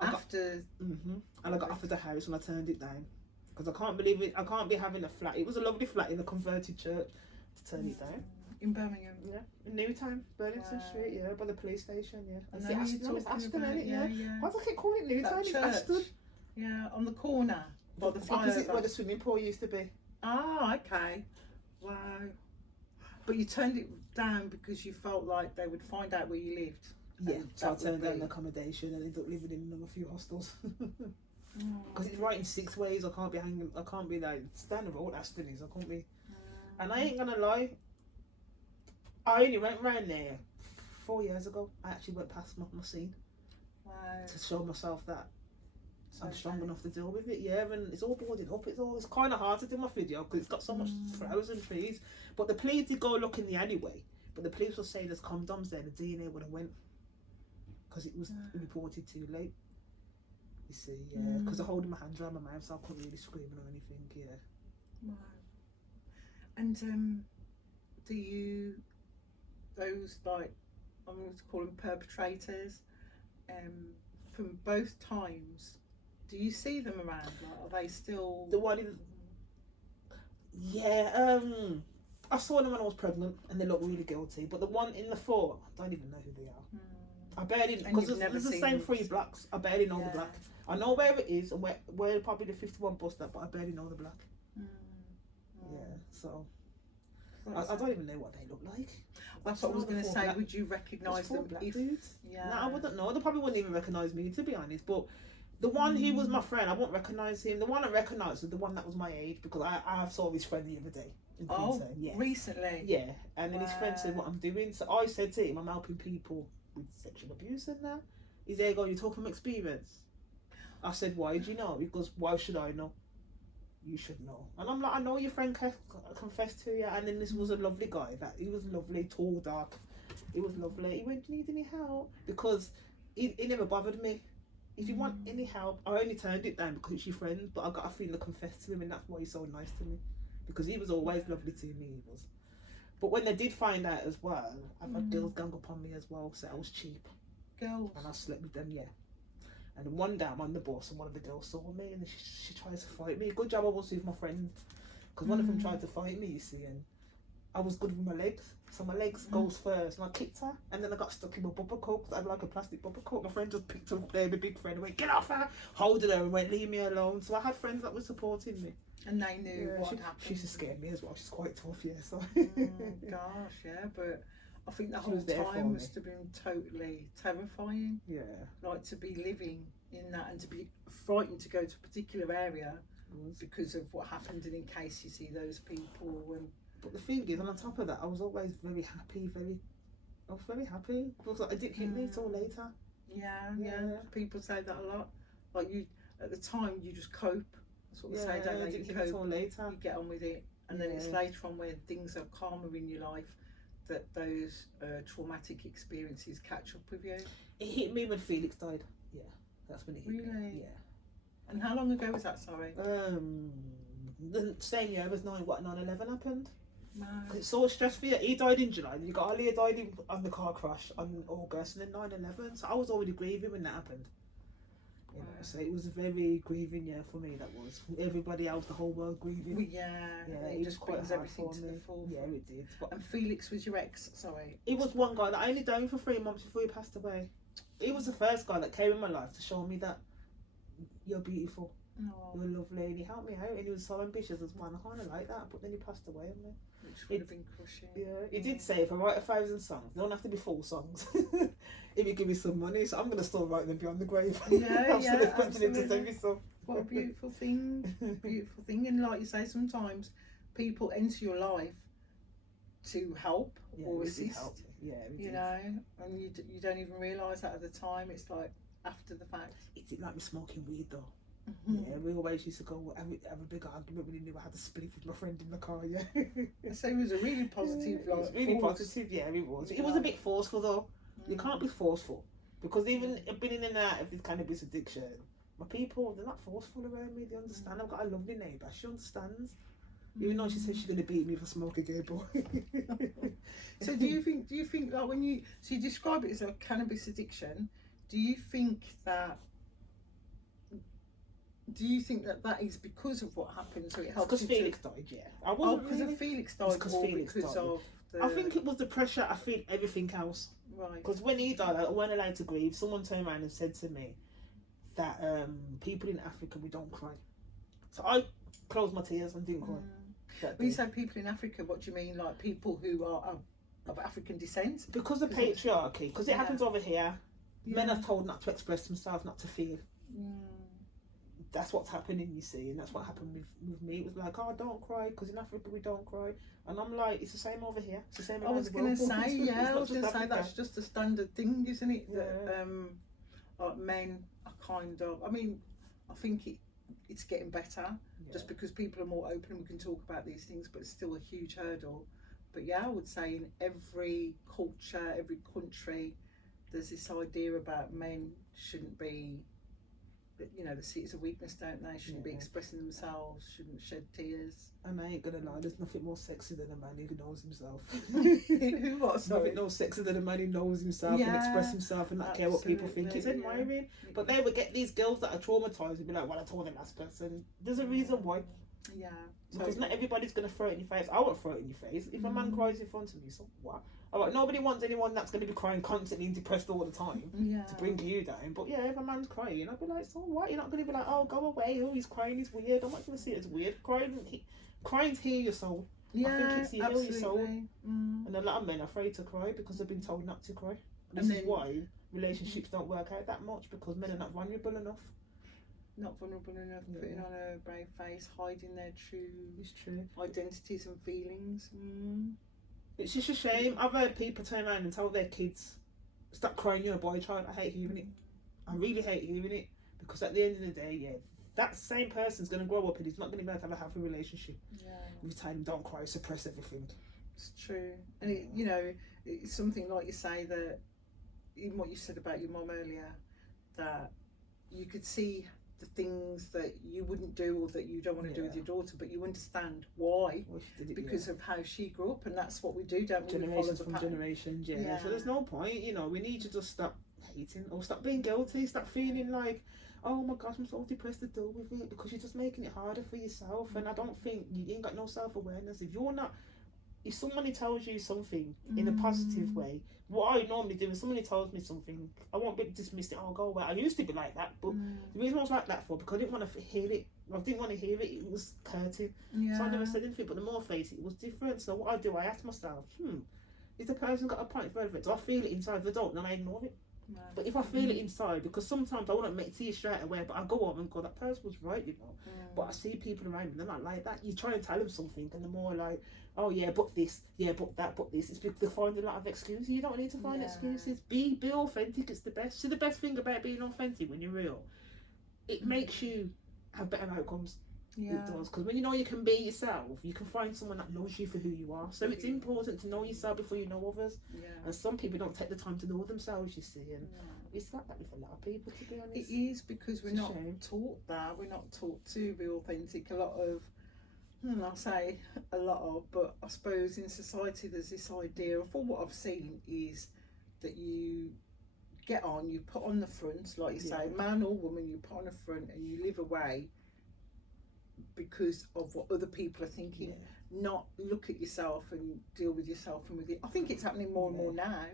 after... And I got offered the house and I turned it down. Because I can't believe it, I can't be having a flat. It was a lovely flat in a converted church to turn it down. In Birmingham? Yeah, in Newtown, Burlington Street, yeah, by the police station, yeah. I know it's Ashton, about it, yeah. Why do I keep calling it Newtown? It's Ashton. Yeah, on the corner. By the opposite where the swimming pool used to be. Ah, okay. Wow. But you turned it down because you felt like they would find out where you lived. Yeah, so I turned down the accommodation and ended up living in another few hostels. Because it's right in 6 ways. I can't be like, it's down the road, Aston is, I can't be. And I ain't gonna lie, I only went round there 4 years ago. I actually went past my scene. Wow. To show myself that I'm strong enough to deal with it, yeah. And it's all boarded up. It's kind of hard to do my video because it's got so much flowers and trees. But the police did go look in the alleyway. But the police were saying there's condoms there. The DNA would have went because it was reported too late. You see, yeah. Because I'm holding my hands around my mouth, so I couldn't really scream or anything, yeah. Wow. And do you, those like, I'm going to call them perpetrators, from both times, do you see them around? Like, are they still... The one in... Yeah, I saw them when I was pregnant and they look really guilty. But the one in the fort, I don't even know who they are. I barely... Because there's the same 3 blocks. I barely know the black. I know where it is and where probably the 51 bus stop, but I barely know the black. Yeah, so... I don't even know what they look like. That's what I was going to say. Would you recognise them? Yeah. No, I wouldn't know. They probably wouldn't even recognise me, to be honest. But the one who was my friend, I won't recognise him. The one I recognised was the one that was my age because I saw his friend the other day. In Queensland. Yeah. Recently? Yeah. And then his friend said what I'm doing. So I said to him, I'm helping people with sexual abuse and that. He's there going, you talk from experience. I said, why do you know? He goes, why should I know? You should know. And I'm like, I know your friend confessed to you. And then this was a lovely guy. He was lovely, tall, dark. He was lovely. He went, do you need any help? Because he never bothered me. If you want any help, I only turned it down because it's your friend, but I got a feeling to confess to him, and that's why he's so nice to me. Because he was always lovely to me, he was. But when they did find out as well, I've had girls gang up on me as well, so I was cheap. Girls? And I slept with them, yeah. And one day I'm on the bus and one of the girls saw me and she tries to fight me. Good job I was with my friend, because one of them tried to fight me, you see, and I was good with my legs. So my legs goes first and I kicked her and then I got stuck in my bubble coat. I had like a plastic bubble coat. My friend just picked up there, my big friend, and went, get off her, holding her and went, leave me alone. So I had friends that were supporting me. And they knew what happened. She used to scare me as well. She's quite tough, yeah. So. Gosh, yeah, but I think the whole time must have been totally terrifying. Yeah. Like to be living in that and to be frightened to go to a particular area because of what happened, and in case you see those people. And but the thing is, and on top of that, I was always very happy, I was very happy because it didn't hit me till later. Yeah. People say that a lot. Like you, at the time, you just cope. That's what they say, don't they? You cope. Till later. You get on with it, and then it's later on when things are calmer in your life that those traumatic experiences catch up with you. It hit me when Felix died. Yeah, that's when it hit me. Really? Yeah. And how long ago was that? Sorry. The same year as 9/11 happened. No. It's so stressful. He died in July. You got Alia died on the car crash on August, and then 9/11. So I was already grieving when that happened. You know, so it was a very grieving year for me. That was everybody else, the whole world grieving. Well, yeah, it just brings everything to the forefront. Yeah, it did. And Felix was your ex, sorry? It was one guy that I only known for 3 months before he passed away. He was the first guy that came in my life to show me that you're beautiful, you're lovely, and he helped me out, and he was so ambitious as well. I kind of like that, but then he passed away, and then which would have been crushing. Yeah, he did say if I write 1,000 songs, they don't have to be full songs. If you give me some money, so I'm gonna still write them beyond the grave. Yeah, I'm still expecting him to send me some. What a beautiful thing, beautiful thing. And like you say, sometimes people enter your life to help or assist. Help. Yeah, you know, and you don't even realise that at the time. It's like after the fact. It didn't like me smoking weed though. Yeah, we always used to go have a big argument when he knew I had to split with my friend in the car. Yeah, so it was a really positive. It was really positive. Yeah, it was. It was a bit forceful though. You can't be forceful, because even being in and out of this cannabis addiction, my people, they're not forceful around me. They understand. I've got a lovely neighbour. She understands. Even though she says she's going to beat me if I smoke a gay boy. So do you think like when you describe it as a cannabis addiction, do you think that that is because of what happened? So it helps. Because Felix died, yeah. Because of Felix died, because Felix died. Of I think it was the pressure. I feel everything else. Right. Because when he died, I weren't allowed to grieve. Someone turned around and said to me that people in Africa, we don't cry. So I closed my tears and didn't cry. When you say people in Africa, what do you mean? Like people who are of African descent? Because of patriarchy. Because it happens over here. Men are told not to express themselves, not to feel. That's what's happening, you see, and that's what happened with me. It was like, oh, don't cry, because in Africa we don't cry. And I'm like, it's the same over here. It's the same I was going to say, that's just a standard thing, isn't it? Yeah. That like men are kind of, I mean, I think it's getting better, just because people are more open and we can talk about these things, but it's still a huge hurdle. But yeah, I would say in every culture, every country, there's this idea about men shouldn't be, you know, they see it as a weakness, don't they? Shouldn't be expressing themselves, shouldn't shed tears. And I ain't gonna lie, there's nothing more sexy than a man who knows himself. Who what? Sorry? Nothing more sexy than a man who knows himself and express himself and not care what people think. It's admiring. But they would get these girls that are traumatised and be like, well, I told the last person. There's a reason why. Yeah. Because not everybody's gonna throw it in your face. I won't throw it in your face. If a man cries in front of me, so what? Nobody wants anyone that's going to be crying constantly and depressed all the time to bring you down. But yeah, if a man's crying, I'd be like, so what? You're not going to be like, oh, go away. Oh, he's crying. He's weird. I'm not going to see it as weird. Crying's heal your soul. Yeah, I think it's heal your soul. Mm. And a lot of men are afraid to cry because they've been told not to cry. This is why relationships don't work out that much, because men are not vulnerable enough. Not vulnerable enough, putting on a brave face, hiding their true identities and feelings. It's just a shame. I've heard people turn around and tell their kids, stop crying, you're a boy child. I hate hearing it. I really hate hearing it, because at the end of the day, that same person's going to grow up and he's not going to be able to have a happy relationship. You tell him, don't cry, suppress everything. It's true. And it's something like you say, that even what you said about your mum earlier, that you could see the things that you wouldn't do or that you don't want to do with your daughter, but you understand why, because of how she grew up, and that's what we do, don't we? Generations from generations, so there's no point, we need to just stop hating or stop being guilty, stop feeling like, oh my gosh, I'm so depressed to deal with it, because you're just making it harder for yourself. And I don't think you ain't got no self-awareness. If somebody tells you something in a positive way, what I normally do is somebody tells me something, I won't be dismissed it, I'll go away. I used to be like that, but the reason I was like that because I didn't want to hear it. I didn't want to hear it, it was hurting. So I never said anything, but the more I face it, it was different. So what I do, I ask myself, is the person got a point further? Do I feel it inside? If I don't, then I ignore it. But if I feel it inside, because sometimes I wouldn't make tea straight away, but I go up and go, that person was right, But I see people around me, they're not like that. You try and tell them something, and they're more like, oh yeah, but this, but that, but this. It's because they find a lot of excuses. You don't need to find excuses. Be authentic. It's the best. See, the best thing about being authentic when you're real, it makes you have better outcomes. It does, because when you can be yourself, you can find someone that knows you for who you are. So it's important to know yourself before you know others. And some people don't take the time to know themselves, you see, and it's like that with a lot of people, to be honest. It is, because we're not taught that. We're not taught to be authentic. A lot of, I'll say a lot of, but I suppose in society there's this idea of, what I've seen is that you get on, you put on the front, like you say, man or woman, you put on the front and you live away because of what other people are thinking, not look at yourself and deal with yourself and with it. I think it's happening more and more now,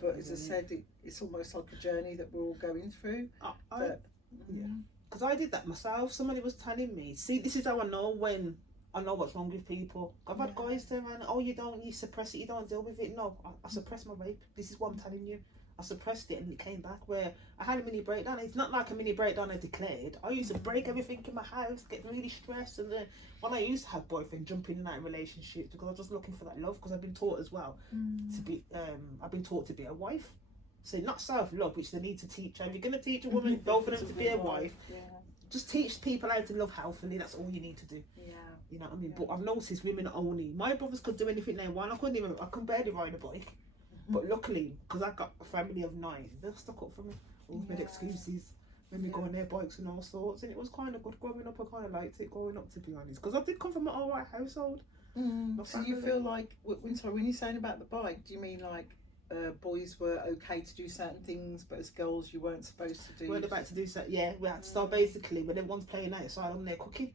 but as I said, it's almost like a journey that we're all going through. Because I did that myself. Somebody was telling me, see, this is how I know when I know what's wrong with people. I've had guys turn around, oh, you suppress it, you don't deal with it. No, I suppressed my rape. This is what I'm telling you. I suppressed it and it came back where I had a mini breakdown. It's not like a mini breakdown I declared. I used to break everything in my house, get really stressed, and then when I used to have boyfriend, jump in and out of relationships because I was just looking for that love, because I've been taught as well to be, I've been taught to be a wife. So not self-love, which they need to teach. If you're going to teach a woman, go for them to be a wife. Just teach people how to love healthily. That's all you need to do. You know what I mean? But I've noticed women only. My brothers could do anything they want. I couldn't barely ride a bike. But luckily, because I got a family of 9, they stuck up for me. Always made excuses. Made me go on their bikes and all sorts. And it was kind of good growing up. I kind of liked it growing up, to be honest. Because I did come from an alright household. So you feel like, when you're saying about the bike, do you mean like boys were okay to do certain things, but as girls you weren't supposed to do? Weren't about to do so. Yeah, we had to start basically when everyone's playing outside, I'm there cooking.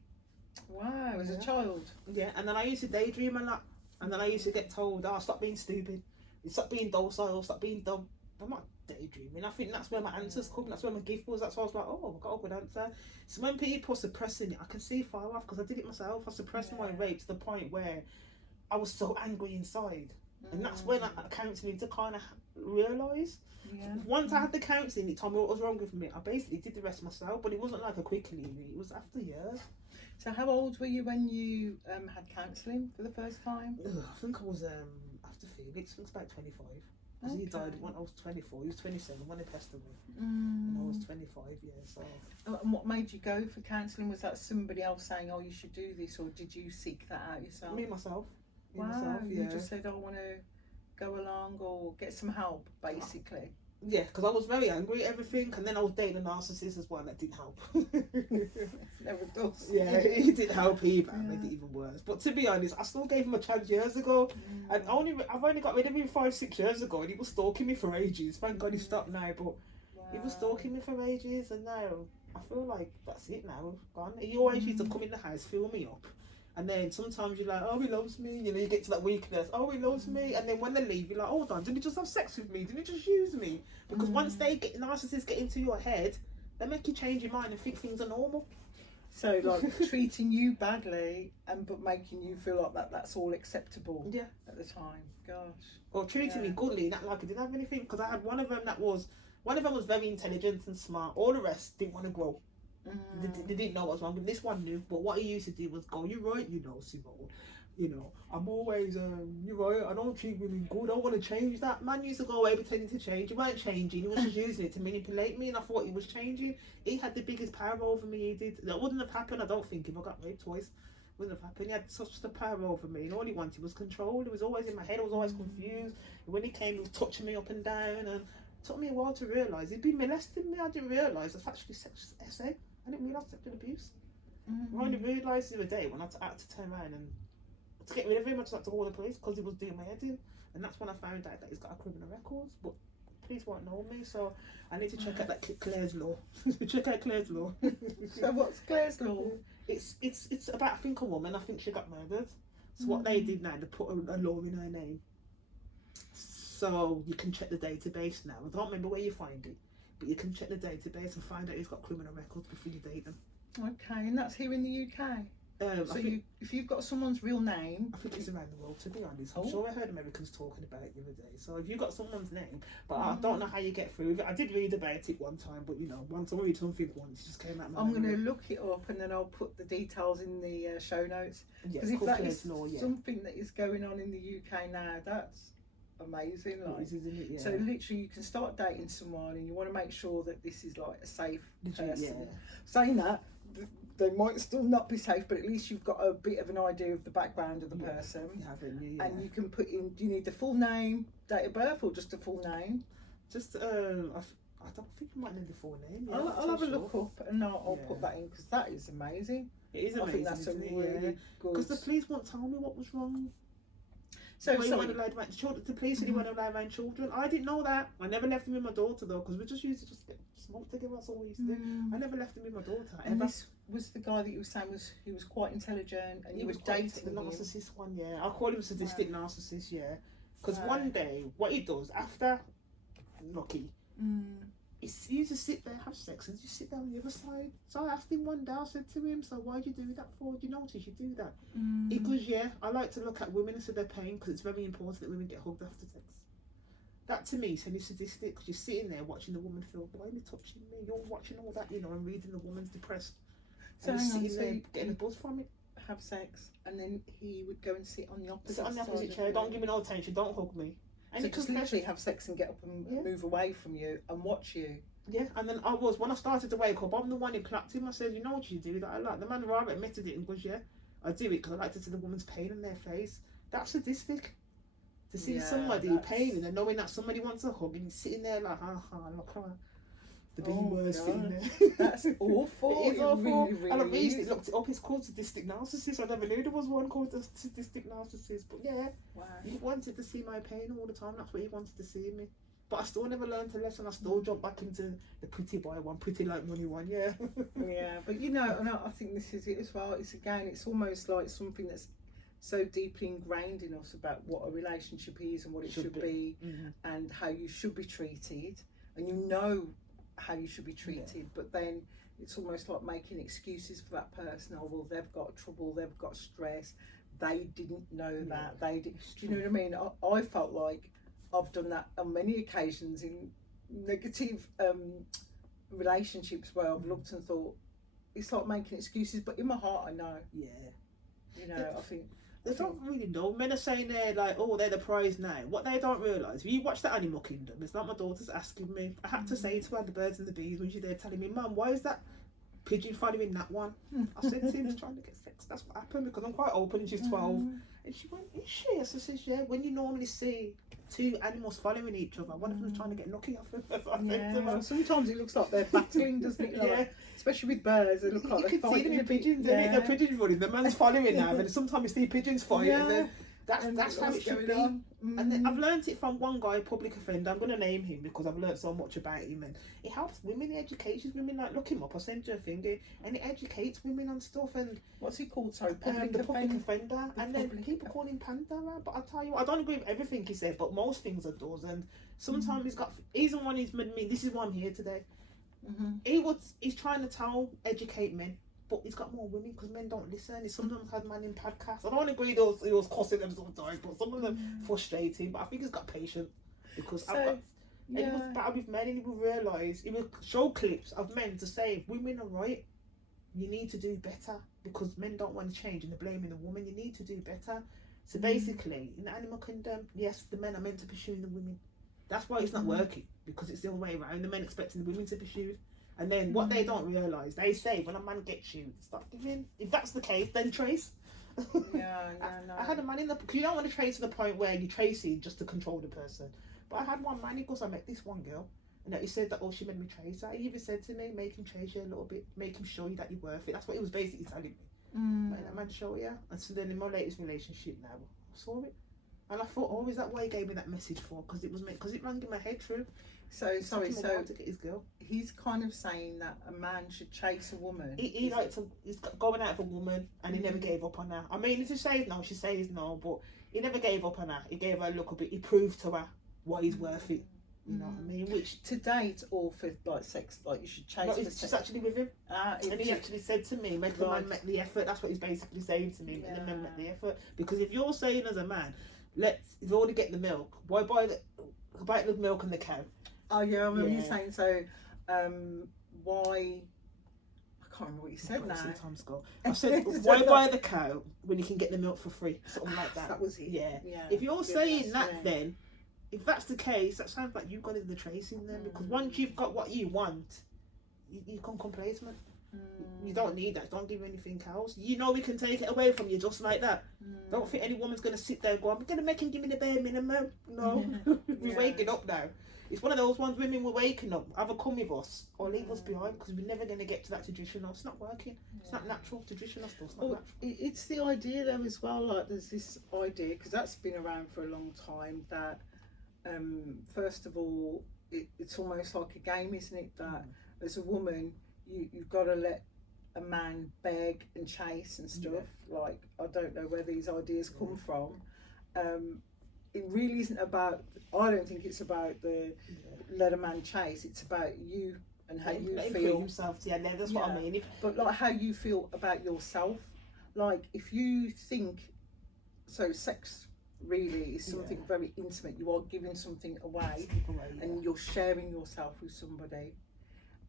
Wow, as a child. Yeah, and then I used to daydream a lot. And then I used to get told, oh, stop being stupid. Stop being docile, stop being dumb. I'm not daydreaming. I think that's where my answers come. That's where my gift was. That's why I was like, oh, I've got a good answer. So when people are suppressing it, I can see far off, because I did it myself. I suppressed my rape to the point where I was so angry inside. And that's when I counselling to kind of realise. Once I had the counselling, it told me what was wrong with me. I basically did the rest myself, but it wasn't like a quick leaving. It was after years. So how old were you when you had counselling for the first time? I think I was after Felix. I think it was about 25. Because he died when I was 24. He was 27 when he passed away. And I was 25, So. And what made you go for counselling? Was that somebody else saying, oh, you should do this, or did you seek that out yourself? Me, myself. You just said, I want to go along or get some help, basically. Yeah, because I was very angry at everything, and then I was dating a narcissist as well. That didn't help. Never does. Yeah, it didn't help either. It made it even worse. But to be honest, I still gave him a chance years ago, and I've only got rid of him 5-6 years ago, and he was stalking me for ages. Thank God he stopped now, but he was stalking me for ages, and now I feel like that's it now. Gone. He always used to come in the house, fill me up. And then sometimes you're like, oh, he loves me. You know, you get to that weakness. Oh, he loves me. And then when they leave, you're like, hold on, did he just have sex with me? Did he just use me? Because once narcissists get into your head, they make you change your mind and think things are normal. So, like, treating you badly, but making you feel like that's all acceptable at the time. Gosh. Or treating me goodly, not like I didn't have anything. Because I had one of them was very intelligent and smart. All the rest didn't want to grow. They didn't know what was wrong, and this one knew. But what he used to do was go, you're right, Simone. I'm always, you're right, I don't treat women good, I want to change that. Man used to go away pretending to change. He weren't changing, he was just using it to manipulate me, and I thought he was changing. He had the biggest power over me, he did. That wouldn't have happened, I don't think, if I got raped twice. Wouldn't have happened. He had such the power over me, and all he wanted was control. It was always in my head, I was always confused. And when he came, he was touching me up and down, and it took me a while to realise he'd been molesting me. I didn't realise it's actually sex essay. I didn't realise sexual abuse. I only realised the other day when I had to turn around and to get rid of him, I just had to call the police because he was doing my head in. And that's when I found out that he's got a criminal record. But the police won't know me, so I need to check out that Claire's law. Check out Claire's law. So what's Claire's law? It's about, I think, a woman. I think she got murdered. So what they did now, they put a law in her name. So you can check the database now. I don't remember where you find it. But you can check the database and find out who's got criminal records before you date them. Okay, and that's here in the UK? So if you've got someone's real name... I think it's around the world, to be honest. I'm sure I heard Americans talking about it the other day. So if you've got someone's name, but I don't know how you get through with it. I did read about it one time, but once I read something once, it just came out of my I'm going to look it up and then I'll put the details in the show notes. Because if that is something that is going on in the UK now, that's amazing. Isn't it? Yeah. So literally you can start dating someone and you want to make sure that this is like a safe person. Saying that, they might still not be safe, but at least you've got a bit of an idea of the background of the person. And you can put in, do you need the full name, date of birth, or just a full name? Just I don't think you might need the full name. I'll have a look up and I'll put that in, because that is amazing. It is amazing. I think that's a really good... Because the police won't tell me what was wrong. So Well, you sorry. weren't allowed around children. The police said you weren't allowed around children. I didn't know that. I never left them with my daughter though, because we just used to just get smoke together. That's all we used to do. I never left them with my daughter And ever. this was the guy that you were saying who was quite intelligent, and He you was were quite dating the him. narcissist one, yeah. I call him sadistic narcissist, yeah. Because Wow. one day, what he does after Lucky, he used to sit there, have sex, and just sit down on the other side. So I asked him one day, I said to him, so why'd you do that for? Do you notice you do that? He goes, yeah, I like to look at women and see their pain because it's very important that women get hugged after sex. That to me is sadistic, because you're sitting there watching the woman feel, why are you touching me? You're watching all that, you know, and reading the woman's depressed. So and hang you're on, sitting so there you- getting a buzz from it. Have sex, and then he would go and sit on the opposite Sit on the side opposite of chair, the don't room. give me no attention, don't hug me. And So it just took literally have sex and get up and Yeah. move away from you and watch you. Yeah, and then when I started to wake up, I'm the one who clapped him. I said, you know what you do that I like. The man rather admitted it and goes, yeah, I do it because I like to see the woman's pain in their face. That's sadistic. To see Yeah, somebody that's- pain and knowing that somebody wants a hug and he's sitting there like, look at the big Oh, words sitting God. there. That's awful. It is awful. Really, really And I recently is. looked it up. It's called sadistic narcissist. I never knew there was one called the sadistic narcissist. But yeah, Wow. he wanted to see my pain all the time. That's what he wanted to see in me. But I still never learned a lesson. I still jumped back into the pretty boy one, pretty like money one. Yeah. Yeah, but and I think this is it as well. It's almost like something that's so deeply ingrained in us about what a relationship is and what it should be, and how you should be treated, and you know how you should be treated, but then it's almost like making excuses for that person. Oh well, they've got trouble, they've got stress, they didn't know that, they did. Do you know what I mean? I felt like I've done that on many occasions in negative relationships where I've looked and thought it's like making excuses, but in my heart I know. Yeah. I think They don't really know. Men are saying they're like, oh, they're the prize now. What they don't realise, if you watch the Animal Kingdom, it's like my daughter's asking me. I had to say to her, the birds and the bees, when she's there telling me, Mum, why is that pigeon following that one? I said to him, he's trying to get sex. That's what happened, because I'm quite open and she's 12. And she went, is she? I said, yeah, when you normally see two animals following each other, one of them's trying to get lucky off them. That's what I said to her. Well, sometimes it looks like they're battling, doesn't it? Like, Yeah. Especially with birds, they look like You they're can see them fighting in a bit. pigeons, yeah. They're pigeons running. The man's following them, and sometimes you see pigeons fight, and then that's how it should be. And then I've learnt it from one guy, public offender. I'm going to name him because I've learnt so much about him, and it helps women. It educates women. Like, look him up. I'll send you a thing, and it educates women on stuff. And What's he called? Sorry, public the public offender. offender. And then people call him Panda, but I tell you, I don't agree with everything he said, but most things are does. And sometimes he's the one who's made me. This is why I'm here today. He's trying to educate men, but he's got more women because men don't listen. He sometimes had men in podcasts. I don't agree he was cussing them sometimes, but some of them frustrating. But I think he's got patience because he was better with men, and he will realise, he will show clips of men to say, women are right, you need to do better, because men don't want to change and they're blaming the woman. You need to do better. So basically, in the Animal Kingdom, yes, the men are meant to pursue the women. That's why it's not working, because it's the other way around. The men expecting the women to pursue. And then what they don't realise, they say when a man gets you, start giving. If that's the case, then trace. I had a man in the, because you don't want to trace to the point where you're tracing just to control the person. But I had one man, he goes, I met this one girl, and he said that, oh, she made me trace her. He even said to me, make him trace you a little bit, make him show you that you're worth it. That's what he was basically telling me. Make that man show you. And so then in my latest relationship now, I saw it. And I thought, oh, is that why he gave me that message for? Because it rang in my head true. So sorry, to get his girl. He's kind of saying that a man should chase a woman. He's going out for a woman, and he never gave up on her. I mean, if she says no, she says no, but he never gave up on her. He gave her a look a bit. He proved to her why he's worth it. You know what I mean? Which to date or for like sex, like you should chase. no, for it's just sex. actually with him, and he actually said to me, "Make the man make the effort." That's what he's basically saying to me. Make the man make the effort, because if you're saying as a man, you've already get the milk. Why buy the milk and the cow? Oh yeah, I remember you saying so. Why? I can't remember what you said now. Sometimes go. I said, why buy the cow when you can get the milk for free? Something like that. That was it. Yeah. If you're saying that, then if that's the case, that sounds like you've gone into the tracing then, because once you've got what you want, you become complacent. You don't need that. Don't give anything else. You know we can take it away from you just like that. Don't think any woman's going to sit there and go, I'm going to make him give me the bare minimum. No. We're waking up now. it's one of those ones. Women were waking up, either come with us or leave us behind, because we're never going to get to that traditional. It's not working. It's not natural. Traditional stuff. It's not natural. It's the idea though as well. Like there's this idea, because that's been around for a long time, that first of all, it's almost like a game, isn't it? That as a woman, you've got to let a man beg and chase and stuff. Like, I don't know where these ideas come from. It really isn't about, I don't think it's about the let a man chase. It's about you and how you feel. Yourself. That's what I mean. But like how you feel about yourself. Like if you think, so sex really is something very intimate. You are giving something away, and you're sharing yourself with somebody.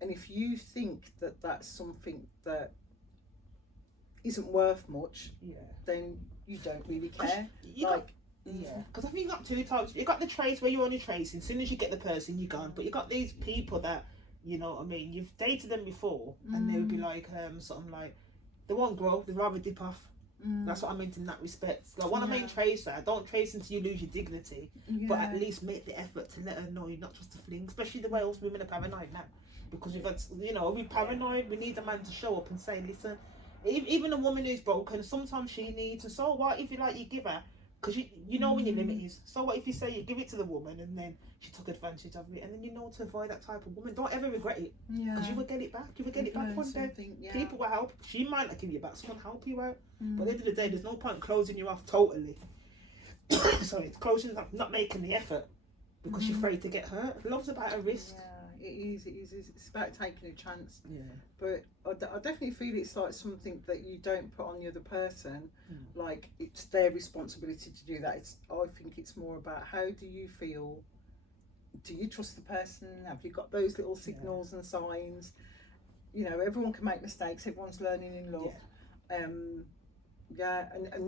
And if you think that that's something that isn't worth much, then you don't really care. Because I think you got two types. You got the trace where you're only tracing. As soon as you get the person, you're gone. But you got these people that, you know what I mean, you've dated them before, and they would be like, something like, they won't grow, they'd rather dip off. That's what I meant in that respect. Like, when I mean tracer, don't trace until you lose your dignity, but at least make the effort to let her know you're not just a fling. Especially the way us women are paranoid now. Because we've had, we're paranoid, we need a man to show up and say, listen, even a woman who's broken, sometimes she needs, and so what if you give her, because you know when your limit is, so what if you say you give it to the woman and then she took advantage of it, and then you know to avoid that type of woman. Don't ever regret it, because you will get it back. You will get it back one day. People will help. She might not give you back, someone help you out. But at the end of the day, there's no point closing you off totally. Sorry, it's closing off, not making the effort because you're afraid to get hurt. Love's about a risk. It is. It's about taking a chance. But I definitely feel it's like something that you don't put on the other person. Like it's their responsibility to do that. I think it's more about, how do you feel? Do you trust the person? Have you got those little signals and signs? Everyone can make mistakes. Everyone's learning in love. And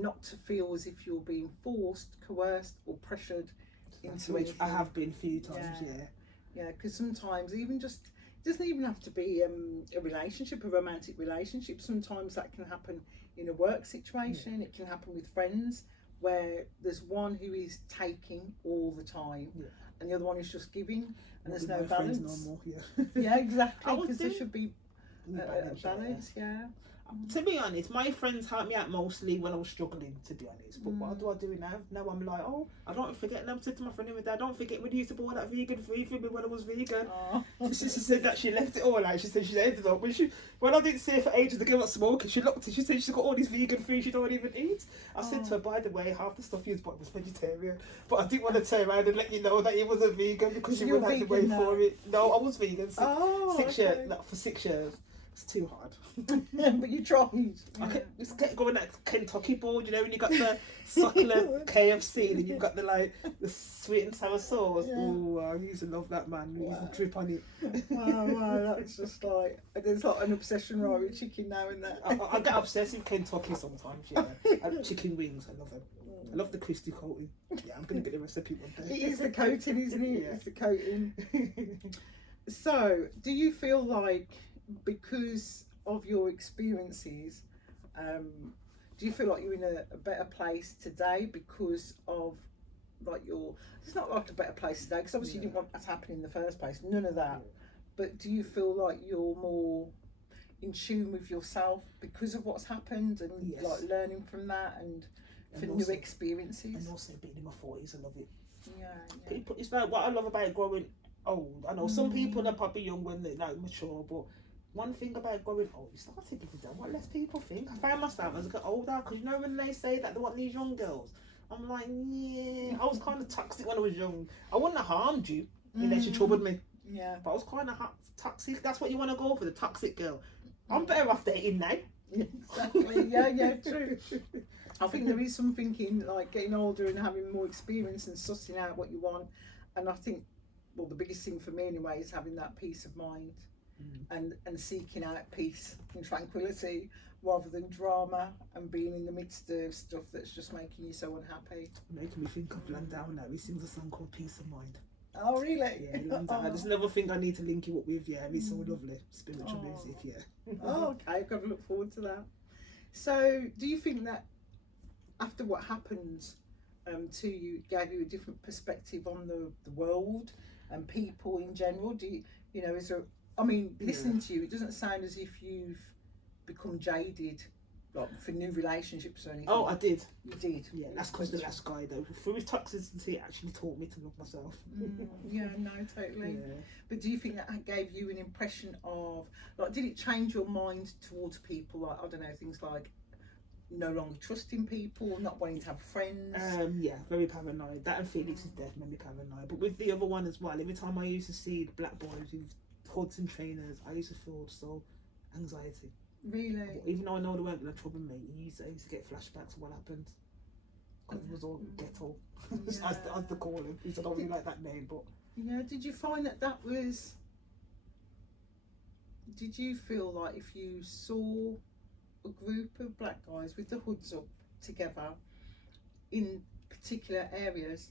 not to feel as if you're being forced, coerced, or pressured into which anything. I have been a few times. Because sometimes even it doesn't even have to be a relationship, a romantic relationship. Sometimes that can happen in a work situation. It can happen with friends, where there's one who is taking all the time, and the other one is just giving, and there's no balance. No more, Exactly. Because there should be a balance. To be honest, my friends helped me out mostly when I was struggling, to be honest. But what do I do now? Now I'm like, I don't forget. And I said to my friend the other day, don't forget when you used to buy that vegan food for me when I was vegan. She said that she left it all out. She said she ended up, when I didn't see her for ages to give up smoking, she looked and she said she's got all these vegan food she don't even eat. I said to her, by the way, half the stuff you bought was vegetarian. But I didn't want to turn around and let you know that it was a vegan, because she went out the way for it. No, I was vegan. 6 years. No, for 6 years. It's too hard. But you tried. Just get going that Kentucky board, when you got the succulent KFC, and you've got the sweet and sour sauce. I used to love that, man. We used to drip on it. Wow, that's just like, there's like an obsession right with chicken now and that. I get obsessed with Kentucky sometimes, and chicken wings, I love them. I love the crispy coating. I'm going to get the recipe one day. It is the coating, isn't it? It's the coating. So, do you feel like, because of your experiences, do you feel like you're in a better place today because of it's not like a better place today, because obviously you didn't want that to happen in the first place, none of that, but do you feel like you're more in tune with yourself because of what's happened, and like learning from that, and for new experiences? And also being in my 40s, I love it. People, it's like what I love about growing old. I know some people are probably young when they're mature, but one thing about growing old, you start to give a damn what less people think. I found myself as I got older, because when they say that they want these young girls, I'm like, I was kind of toxic when I was young. I wouldn't have harmed you unless you troubled me. But I was kind of toxic. That's what you want to go for, the toxic girl. I'm better off dating now. Exactly. True. I think there is something in like getting older and having more experience and sussing out what you want. And I think, the biggest thing for me anyway is having that peace of mind. And seeking out peace and tranquility rather than drama and being in the midst of stuff that's just making you so unhappy. Making me think of Landau now. He sings a song called Peace of Mind. Oh, really? Yeah, Landau. There's another thing I need to link you up with. It's so lovely. Spiritual music, Okay, I've got to look forward to that. So, do you think that after what happened to you, it gave you a different perspective on the world and people in general? Do you know, is there, I mean, listening to you, it doesn't sound as if you've become jaded, like for new relationships or anything. Oh, I did. You did? Yeah, that's because the last guy, though, through his toxicity, actually taught me to love myself. Yeah, no, totally. Yeah. But do you think that gave you an impression of, like, did it change your mind towards people? Like, I don't know, things like no longer trusting people, not wanting to have friends. Yeah, very paranoid. That and Felix's death made me paranoid. But with the other one as well, every time I used to see the black boys with hoods and trainers, I used to feel so anxiety. Really? Even though I know they weren't going to trouble me, I used to get flashbacks of what happened. Because it was all ghetto, as they call him. I don't really like that name, but... Yeah, did you find that was... Did you feel like if you saw a group of black guys with the hoods up together in particular areas,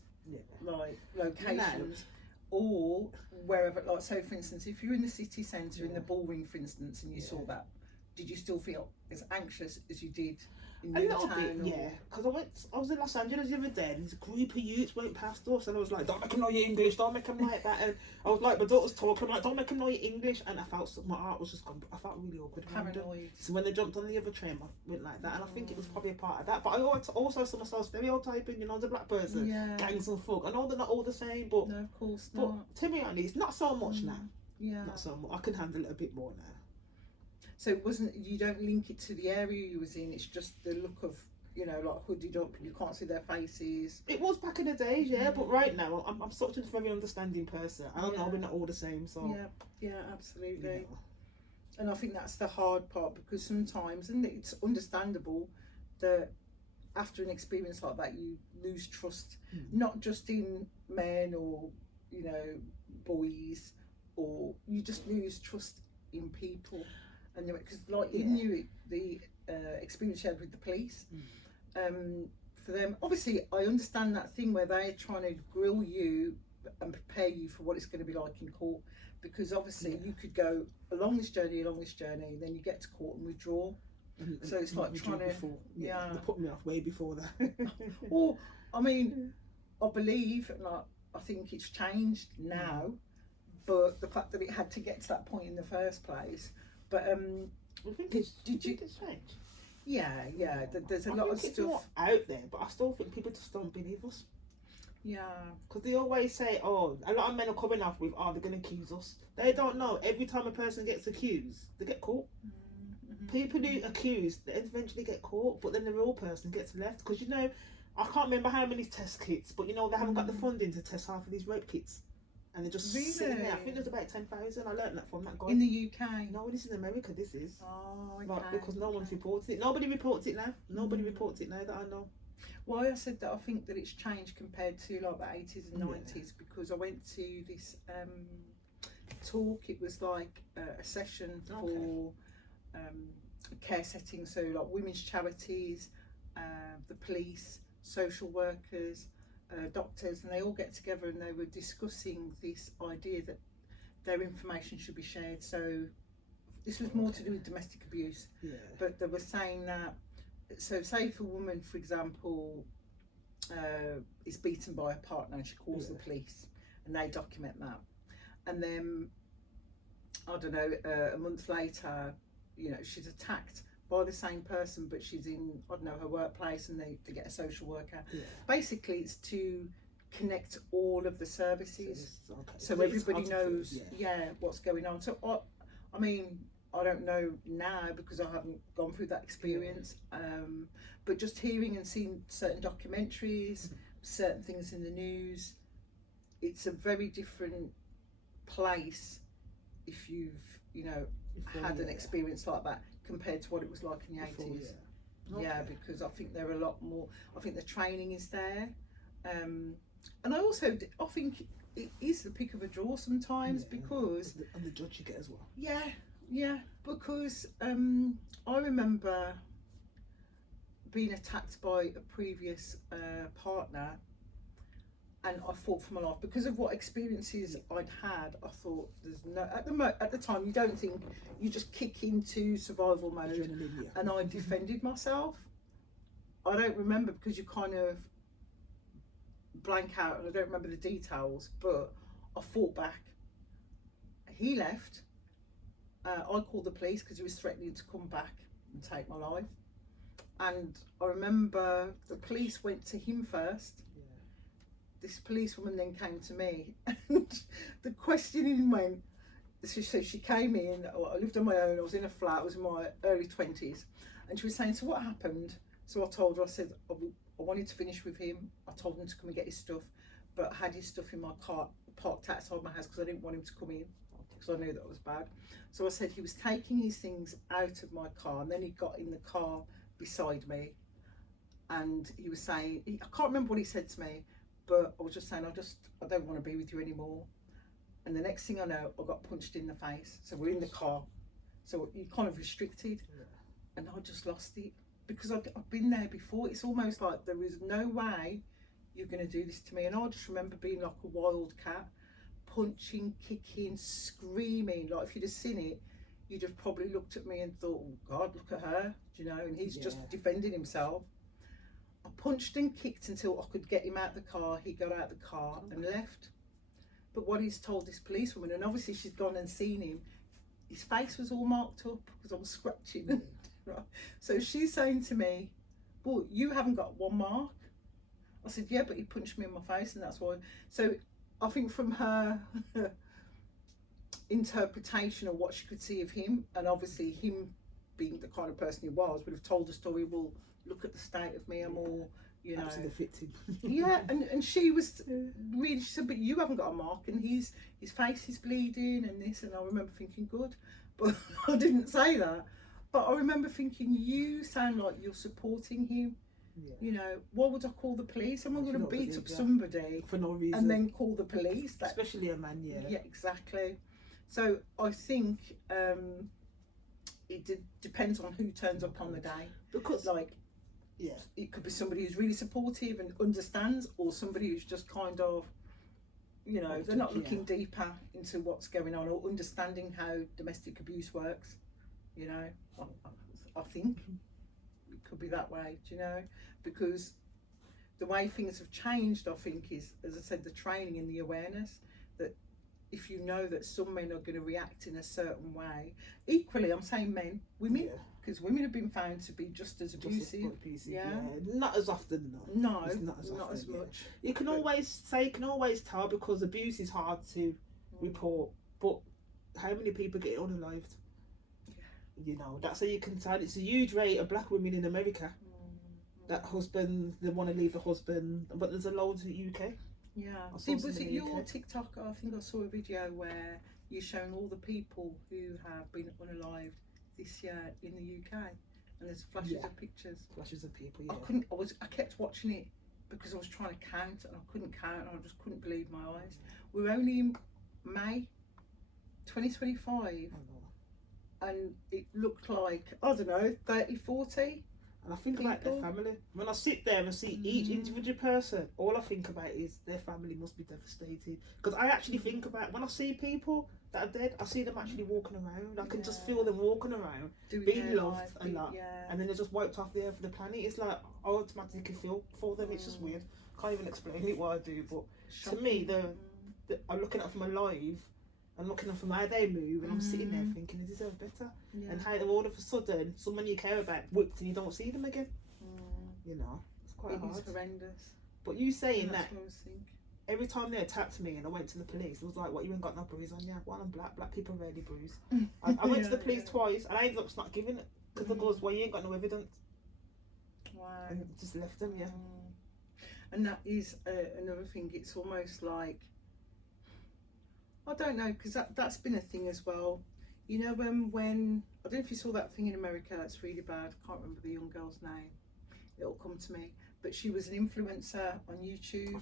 like locations, or wherever, like, so for instance, if you're in the city centre, in the Bullring for instance, and you saw that, did you still feel as anxious as you did in Newtown? A little bit, yeah. Because I was in Los Angeles the other day, and this group of youths went past us, and I was like, don't make them know your English, don't make them like that. And I was like, my daughter's talking, I'm like, don't make them know your English. And I felt my heart was just gone. I felt really awkward. Paranoid. So when they jumped on the other train, I went like that, and I think it was probably a part of that. But I also saw myself stereotyping, you know, as a black person, gangs and folk. I know they're not all the same, but no, of course not. But to be honest, not so much now. Yeah. Not so much. I can handle it a bit more now. So it wasn't, you don't link it to the area you was in, it's just the look of, you know, like hooded up and you can't see their faces. It was back in the days, but right now I'm such a very understanding person. I don't know, we're not all the same, so... Yeah, absolutely. And I think that's the hard part, because sometimes, and it's understandable, that after an experience like that you lose trust, not just in men or, you know, boys, or you just lose trust in people. And because like you knew the experience you had with the police, for them, obviously I understand that thing where they're trying to grill you and prepare you for what it's going to be like in court, because obviously you could go along this journey, then you get to court and withdraw. So it's like trying to they put me off way before that. Or I mean, I believe, and I think it's changed now, but the fact that it had to get to that point in the first place. But did you change? Yeah. There's a lot of stuff more out there, but I still think people just don't believe us. Yeah. Because they always say, oh, a lot of men are coming up with, oh, they're going to accuse us. They don't know. Every time a person gets accused, they get caught. People who accuse, they eventually get caught, but then the real person gets left. Because, you know, I can't remember how many test kits, but, you know, they haven't got the funding to test half of these rape kits. And they're just sitting there. I think there's about 10,000. I learned that from that guy. In the UK? No, this is America, this is. Oh, okay. Like, because no one's reported it. Nobody reports it now. Nobody reports it now that I know. Why I said that I think that it's changed compared to like the 80s and 90s, because I went to this talk. It was like a session for care settings, so like women's charities, the police, social workers, doctors, and they all get together and they were discussing this idea that their information should be shared. So this was more to do with domestic abuse, but they were saying that, so say if a woman, for example, is beaten by a partner and she calls the police and they document that, and then I don't know, a month later, you know, she's attacked by the same person, but she's in, I don't know, her workplace, and they get a social worker. Basically it's to connect all of the services, so everybody knows what's going on. So I mean, I don't know now because I haven't gone through that experience, but just hearing and seeing certain documentaries, certain things in the news, it's a very different place if you've, you know, had an experience like that compared to what it was like in the 80s. Because I think there are a lot more, I think the training is there, and I also I think it is the pick of a draw sometimes, because and the judge you get as well. Because I remember being attacked by a previous partner, and I fought for my life because of what experiences I'd had. I thought there's no, at the time you don't think, you just kick into survival mode, and I defended myself. I don't remember because you kind of blank out and I don't remember the details, but I fought back. He left. I called the police because he was threatening to come back and take my life. And I remember the police went to him first. Yeah. This policewoman then came to me, and the questioning went. So she came in. I lived on my own. I was in a flat. I was in my early 20s, and she was saying, "So what happened?" So I told her. I said, "I wanted to finish with him. I told him to come and get his stuff, but I had his stuff in my car, parked outside my house because I didn't want him to come in, because I knew that was bad." So I said he was taking his things out of my car, and then he got in the car beside me, and he was saying, I can't remember what he said to me, but I was just saying, I don't want to be with you anymore. And the next thing I know, I got punched in the face. So we're in the car, so you're kind of restricted. Yeah. And I just lost it, because I've been there before. It's almost like there is no way you're going to do this to me. And I just remember being like a wild cat, punching, kicking, screaming. Like if you'd have seen it, you'd have probably looked at me and thought, "Oh God, look at her," you know, and he's just defending himself. I punched and kicked until I could get him out the car. He got out the car and left. But what he's told this policewoman, and obviously she's gone and seen him, his face was all marked up because I was scratching. Right. So she's saying to me, "Well, you haven't got one mark." I said, "Yeah, but he punched me in my face, and that's why." So I think from her interpretation of what she could see of him, and obviously him being the kind of person he was, would have told the story, "Well, look at the state of me, I'm all, you know." Absolutely fitting. Yeah, and she was really, she said, "But you haven't got a mark, and his face is bleeding and this," and I remember thinking, good, but I didn't say that. But I remember thinking, you sound like you're supporting him. Yeah. You know, why would I call the police? Am I going to beat up somebody for no reason and then call the police? Especially a man, yeah. Yeah, exactly. So I think it depends on who turns up on the day. Because, like, yeah, it could be somebody who's really supportive and understands, or somebody who's just kind of, you know, they're not looking deeper into what's going on or understanding how domestic abuse works. You know, I think it could be that way, do you know? Because the way things have changed, I think, is, as I said, the training and the awareness that if you know that some men are going to react in a certain way, equally, I'm saying men, women, because women have been found to be just as abusive. Yeah. Not as often, though. No, it's not as much. You can always tell, because abuse is hard to report, but how many people get unalived? You know, that's how you can tell. It's a huge rate of black women in America. That husband, they want to leave the husband, but there's a load in the UK. Yeah. See, was it your TikTok? I think I saw a video where you're showing all the people who have been unalived this year in the UK, and there's flashes of pictures. Flashes of people. Yeah. I kept watching it because I was trying to count, and I couldn't count, and I just couldn't believe my eyes. We're only in May 2025. And it looked like, I don't know, 30, 40 And I think people. about their family. When I sit there and see each individual person, all I think about is their family must be devastated. Because I actually think about, when I see people that are dead, I see them actually walking around. I can just feel them walking around, being loved a lot. And then they're just wiped off the earth of the planet. It's like, I automatically feel for them. It's just weird. Can't even explain it what I do. But to me, I'm looking at them alive. And looking at from how they move, and I'm sitting there thinking, they deserve better. And how all of a sudden, someone you care about whipped and you don't see them again. You know, it's quite hard. It's horrendous. But you saying that, every time they attacked me and I went to the police, it was like, "What, you ain't got no bruise on you?" Well, I'm black people rarely bruise. I went to the police twice, and I ended up not giving it, because the girls, "Well, you ain't got no evidence." Wow. And just left them, And that is another thing. It's almost like, I don't know, because that's been a thing as well. You know, when I don't know if you saw that thing in America that's really bad. I can't remember the young girl's name. It'll come to me. But she was an influencer on YouTube,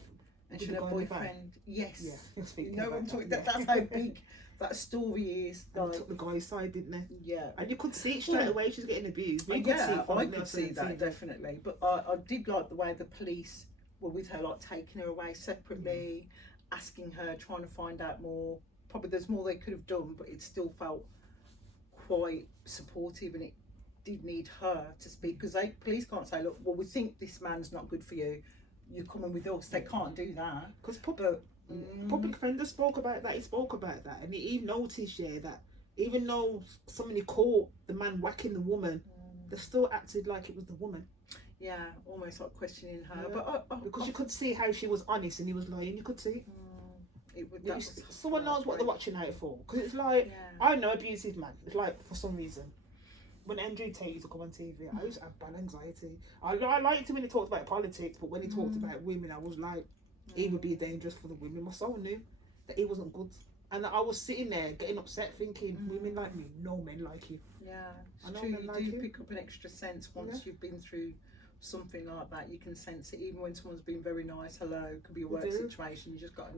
and she had a boyfriend. Yes. You know what I'm talking about? That's how big that story is. Like, took the guy's side, didn't they? Yeah. And you could see it straight away she's getting abused. I could see that, definitely. But I did like the way the police were with her, like taking her away separately. Asking her, trying to find out more. Probably there's more they could have done, but it still felt quite supportive, and it did need her to speak, because police can't say, "Look, well, we think this man's not good for you. You're coming with us." They can't do that. Because Public defender spoke about that. He spoke about that, and he noticed, that even though somebody caught the man whacking the woman, they still acted like it was the woman. Yeah, almost like questioning her. Yeah. But because you could see how she was honest and he was lying. You could see. Someone knows what they're watching out for. Because it's like, I know abusive man. It's like, for some reason, when Andrew Tate used to come on TV, I used to have bad anxiety. I liked him when he talked about politics, but when he talked about women, I was like, he would be dangerous for the women. My soul knew that he wasn't good. And I was sitting there getting upset thinking, women like me, no men like you. Yeah, it's true. You do pick up an extra sense once you've been through something like that. You can sense it, even when someone's been very nice. Hello, could be a work situation. You just got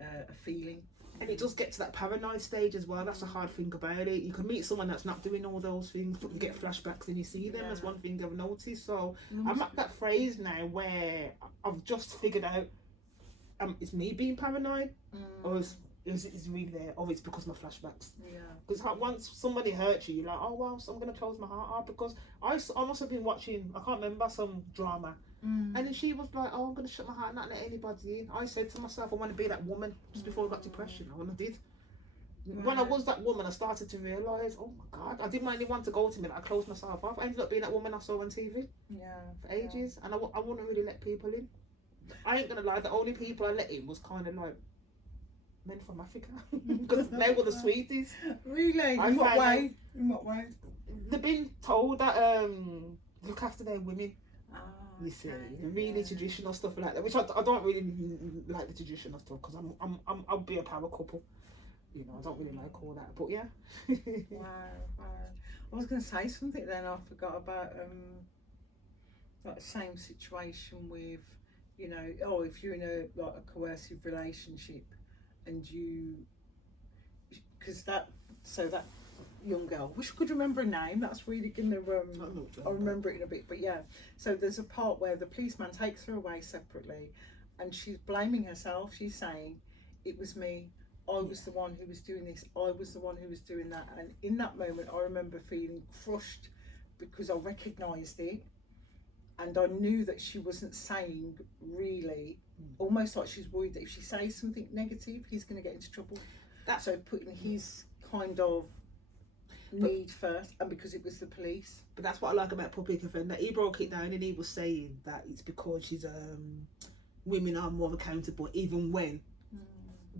a feeling. And it does get to that paranoid stage as well. That's the hard thing about it. You can meet someone that's not doing all those things, but you get flashbacks and you see them. As one thing I've noticed. So I'm at that phase now where I've just figured out, it's me being paranoid, or is really there, or it's because of my flashbacks. Because once somebody hurts you, you're like, oh well, so I'm gonna close my heart up. Because I must have been watching, I can't remember, some drama, and then she was like, oh, I'm gonna shut my heart, not let anybody in. I said to myself, I want to be that woman. Just before I got depression, I did. When I was that woman, I started to realise, oh my God, I didn't really want to go to me. I closed myself off. I ended up being that woman I saw on TV for ages, and I wouldn't really let people in. I ain't gonna lie, the only people I let in was kind of like men from Africa, because they were the sweetest. Really? In what way? In what way? They've been told that look after their women. You see, really traditional stuff like that, which I don't really like the traditional stuff, because I'll be a power couple. You know, I don't really like all that, but yeah. Wow. I was going to say something then, I forgot about like the same situation with, you know, if you're in a coercive relationship, and because that young girl, wish I could remember her name, that's really gonna I'll remember it in a bit, but yeah, so there's a part where the policeman takes her away separately and she's blaming herself. She's saying, it was me, I was the one who was doing this, I was the one who was doing that. And in that moment I remember feeling crushed, because I recognised it, and I knew that she wasn't saying really, almost like she's worried that if she says something negative, he's going to get into trouble. So putting his kind of need first, and because it was the police. But that's what I like about public defender. He broke it down and he was saying that it's because she's women are more accountable, even when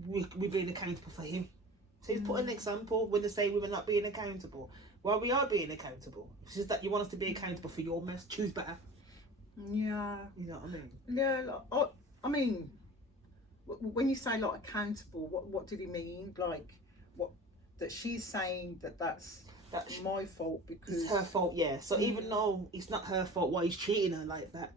we're being accountable for him. So he's put an example when they say women not being accountable. Well, we are being accountable. It's just that you want us to be accountable for your mess. Choose better. Yeah. You know what I mean? Yeah. I mean, when you say like accountable, what did he mean? Like, what, that she's saying that's my fault because it's her fault, yeah. So even though it's not her fault why he's treating her like that,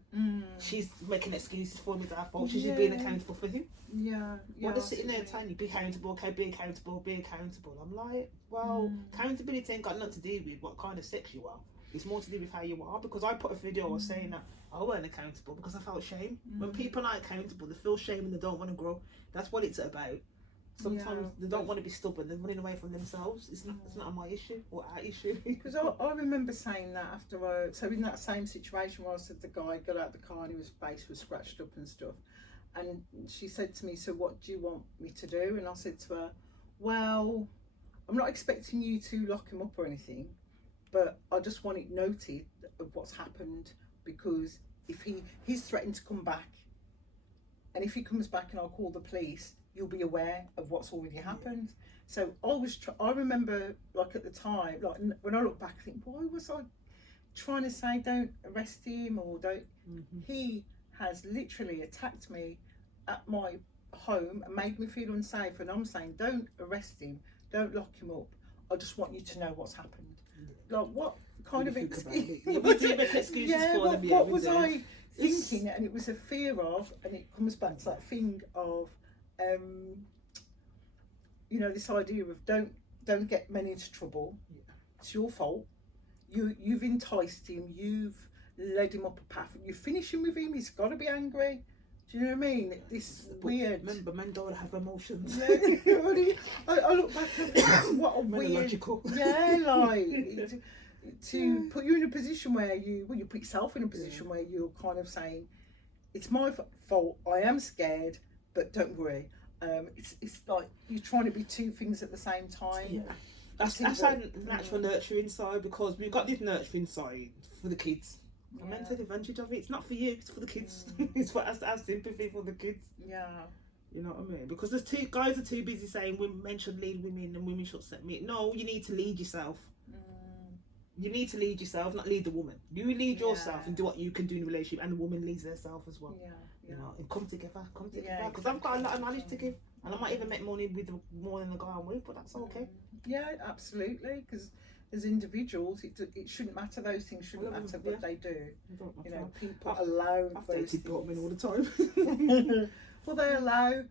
she's making excuses for him. It's her fault. She's just being accountable for him. Yeah. When they're sitting there telling you, be accountable, okay, be accountable, be accountable. I'm like, well, accountability ain't got nothing to do with what kind of sex you are. It's more to do with how you are. Because I put a video saying that I weren't accountable because I felt shame. When people aren't accountable, they feel shame and they don't want to grow. That's what it's about. Sometimes they don't want to be stubborn. They're running away from themselves. It's not my issue or our issue. Because I remember saying that after so in that same situation where I said the guy got out of the car and his face was scratched up and stuff, and she said to me, so what do you want me to do? And I said to her, well, I'm not expecting you to lock him up or anything, but I just want it noted of what's happened, because if he's threatened to come back, and if he comes back and I'll call the police, you'll be aware of what's already happened. So I remember, like at the time, like when I look back, I think, why was I trying to say don't arrest him or don't? He has literally attacked me at my home and made me feel unsafe, and I'm saying don't arrest him, don't lock him up. I just want you to know what's happened. Like, what kind of excuse? What was I thinking? And it was a fear of, and it comes back to that thing of, you know, this idea of don't get men into trouble. It's your fault. You've enticed him. You've led him up a path. You're finishing with him. He's got to be angry. Do you know what I mean? This weird. Remember, men don't have emotions. I look back and think, what a weird. Yeah, like to put you in a position where you put yourself in a position where you're kind of saying, it's my fault. I am scared, but don't worry. It's like you're trying to be two things at the same time. Yeah. That's our natural nurturing side, because we've got this nurturing side for the kids. I meant to take advantage of it. It's not for you, it's for the kids. It's for us to have sympathy for the kids. Yeah. You know what I mean? Because there's guys are too busy saying men should lead women and women should set me. No, you need to lead yourself. You need to lead yourself, not lead the woman. You lead yourself and do what you can do in a relationship, and the woman leads herself as well. You know, and come together. Because I've got a lot of knowledge to give, and I might even make money with more than the guy I'm with, but that's okay. Yeah, absolutely. Because as individuals, it shouldn't matter. Those things shouldn't matter, but they do. You know, people allow. I've dated men all the time. Well, they allow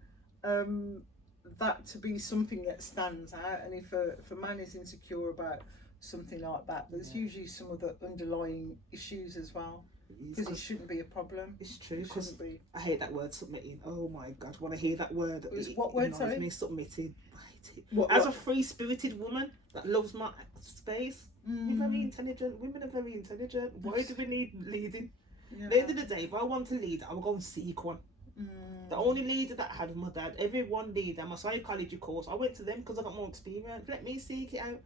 that to be something that stands out, and if a man is insecure about something like that, there's usually some other underlying issues as well, because it shouldn't be a problem. It's true. It shouldn't be. I hate that word, submitting. Oh my god, when I hear that word, what word? Sorry, me submitting. I hate it. As a free-spirited woman that loves my space, you're very intelligent. Women are very intelligent. Why do we need leading? At the end of the day, if I want to lead, I will go and seek one. The only leader that I had was my dad. Every one leader, my psychology course, I went to them because I got more experience. Let me seek it out.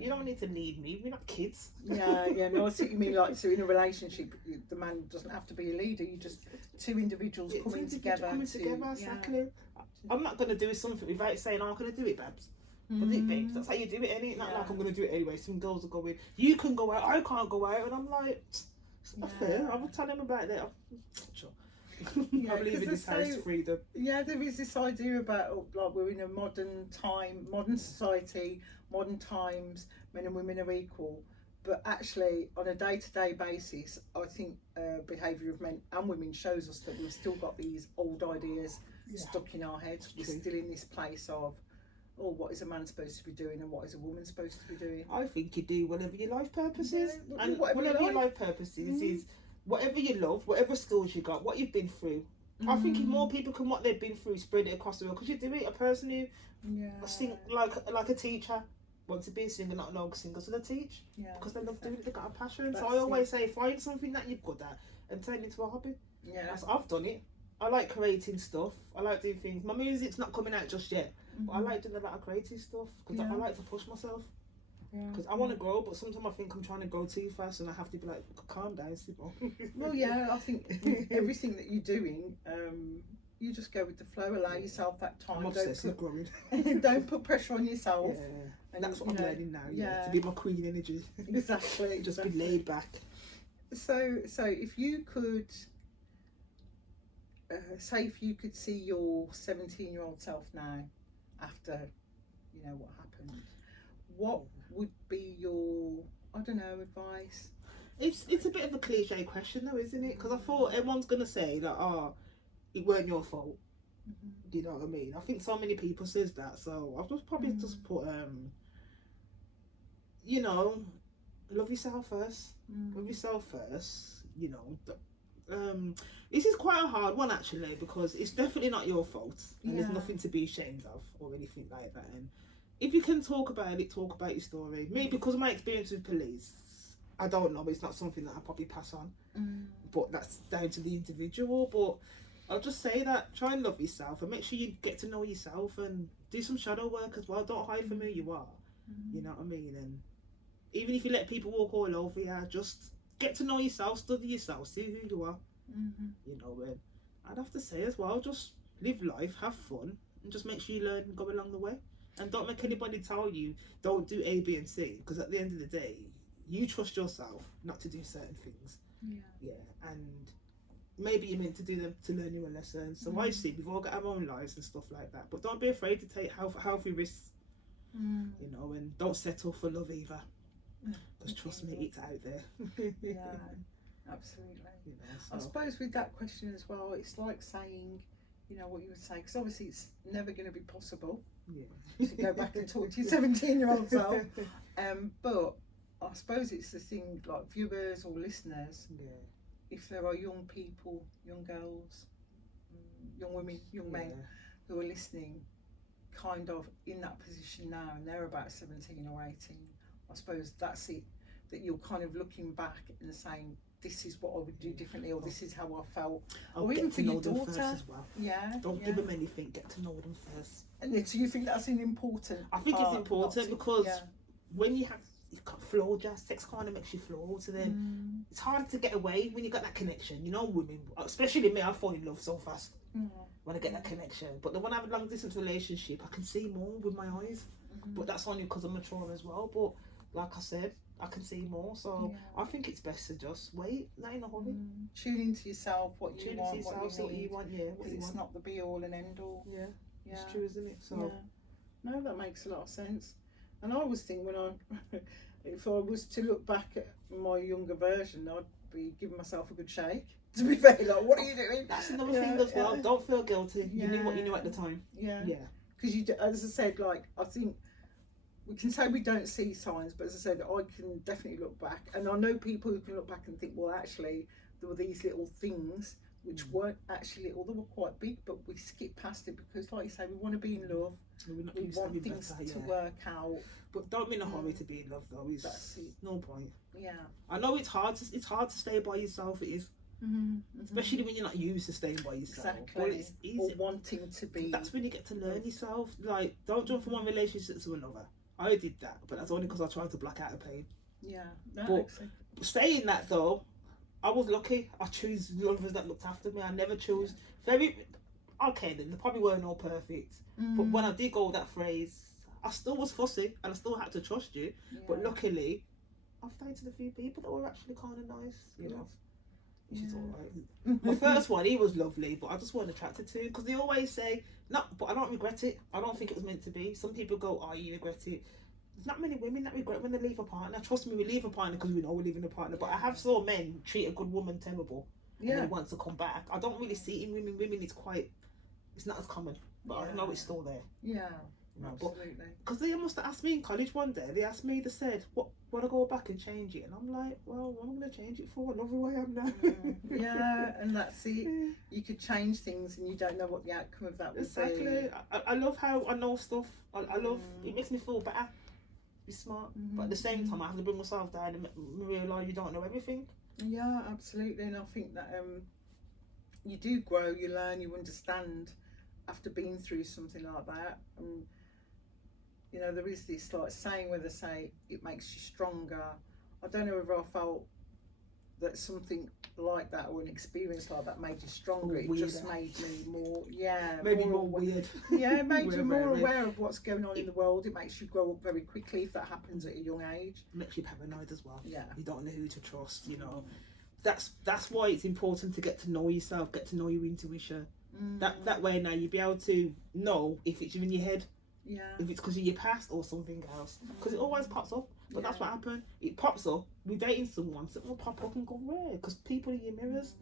You don't need to lead me. We're not kids. No, I see what you mean. Like, so in a relationship, the man doesn't have to be a leader. You just two individuals coming together. Exactly. I'm not going to do something without saying, I'm going to do it, babes. I'll do it, babes. That's how you do it, ain't it? Not like I'm going to do it anyway. Some girls are going, you can go out, I can't go out. And I'm like, it's not fair. I will tell them about that. Sure. I believe in this house freedom. Yeah, there is this idea about like we're in a modern time, modern society, modern times, men and women are equal. But actually, on a day-to-day basis, I think behaviour of men and women shows us that we've still got these old ideas stuck in our heads. We're still in this place of, what is a man supposed to be doing and what is a woman supposed to be doing? I think you do whatever your life purpose is. And whatever your life purpose is whatever you love, whatever skills you got, what you've been through. I think if more people can what they've been through, spread it across the world. Because you do it, a person who sing like a teacher wants to be a singer, not a singer, so they teach because they love doing it. They got a passion. So I always say, find something that you're good at and turn it into a hobby. I've done it. I like creating stuff. I like doing things. My music's not coming out just yet, but I like doing a lot of creative stuff because I like to push myself. Because I want to grow, but sometimes I think I'm trying to grow too fast, and I have to be like, calm down, Simone. Well, I think everything that you're doing, you just go with the flow. Allow yourself that time. I'm obsessed with growing. Don't put pressure on yourself. And that's what I'm learning now. To be my queen energy. Exactly. Just be laid back. So if you could, say, if you could see your 17-year-old self now, after what happened, what would be your, I don't know, advice? It's a bit of a cliche question though, isn't it? Because I thought everyone's gonna say that, it weren't your fault. You know what I mean? I think so many people says that, so I'll just probably just put love yourself first. Love yourself first. This is quite a hard one actually, because it's definitely not your fault, and there's nothing to be ashamed of or anything like that. And if you can talk about it, talk about your story. Me, because of my experience with police, I don't know, it's not something that I probably pass on. But that's down to the individual. But I'll just say that try and love yourself and make sure you get to know yourself and do some shadow work as well. Don't hide from who you are. You know what I mean? And even if you let people walk all over you, just get to know yourself, study yourself, see who you are. And I'd have to say as well, just live life, have fun, and just make sure you learn and go along the way. And don't make anybody tell you don't do A, B, and C, because at the end of the day, you trust yourself not to do certain things. And maybe you're meant to do them to learn your lessons. So I see we've all got our own lives and stuff like that, but don't be afraid to take healthy risks. And don't settle for love either, because trust me, it's out there. Absolutely. I suppose with that question as well, it's like saying, what you would say, because obviously it's never going to be possible to go back and talk to your 17-year-old self. But I suppose it's the thing, like viewers or listeners, if there are young people, young girls, young women, young men who are listening, kind of in that position now, and they're about 17 or 18, I suppose that's it, that you're kind of looking back and saying, this is what I would do differently, or this is how I felt. I'll Or get even to for know your them daughter. first as well. Yeah. Don't give them anything, get to know them first. And so you think that's an important I think part, it's important not to- because yeah. when you've got flawed, just sex kind of makes you flawed, so then it's hard to get away when you got that connection. You know, women, especially me, I fall in love so fast when I get that connection. But then when I have a long distance relationship, I can see more with my eyes. But that's only because I'm mature as well. But like I said, I can see more, so I think it's best to just wait, not in a hurry. Tune into yourself, what you Tune want, into yourself, see what you want, yeah. What because you it's want. not the be all and end all. Yeah, Yeah. it's true, isn't it? So No, that makes a lot of sense. And I always think when if I was to look back at my younger version, I'd be giving myself a good shake. To be fair, like, what are you doing? that's another thing as well. Don't feel guilty. You knew what you knew at the time. Yeah. Yeah. Because as I said, like, I think we can say we don't see signs, but as I said, I can definitely look back, and I know people who can look back and think, well, actually, there were these little things which weren't actually little; they were quite big, but we skip past it because, like you say, we want to be in love. We want things to work out. But don't be in a hurry to be in love, though. That's it. No point. Yeah. I know it's hard to stay by yourself. It is. Especially when you're not used to staying by yourself. Exactly. But it's easy. Or wanting to be. That's when you get to learn yourself. Like, don't jump from one relationship to another. I did that, but that's only because I tried to block out the pain. Yeah. But saying that though, I was lucky. I chose lovers that looked after me. I never chose then they probably weren't all perfect. But when I did go that phrase, I still was fussy and I still had to trust you. But luckily, I've dated a few people that were actually kind of nice, you know. Which is alright. My first one, he was lovely, but I just wasn't attracted to him because they always say, no, but I don't regret it. I don't think it was meant to be. Some people go, oh, you regret it. There's not many women that regret when they leave a partner. Trust me, we leave a partner because we know we're leaving a partner. But I have saw men treat a good woman terrible and then want to come back. I don't really see it in women. Women, it's not as common, but I know it's still there. Yeah. You know, absolutely. Because they must have asked me in college one day. They asked me, they said, "What? Want to go back and change it?" And I'm like, "Well, what am I going to change it for? I love who I am now." Yeah, and that's it. You could change things, and you don't know what the outcome of that would exactly. be. I love how I know stuff. I love it. Makes me feel better. Be smart, but at the same time, I have to bring myself down and realise you don't know everything. Yeah, absolutely. And I think that you do grow, you learn, you understand after being through something like that. You know, there is this like saying where they say it makes you stronger. I don't know if I felt that something like that or an experience like that made you stronger. It just made me more, maybe more weird. Yeah, it made you more aware of what's going on in the world. It makes you grow up very quickly if that happens at a young age. It makes you paranoid as well. Yeah, you don't know who to trust. You know, that's why it's important to get to know yourself, get to know your intuition. That way now you'll be able to know if it's in your head. Yeah. If it's because of your past or something else. Because it always pops up. But that's what happened. It pops up. We're dating someone. Something will pop up and go, where? Because people are your mirrors.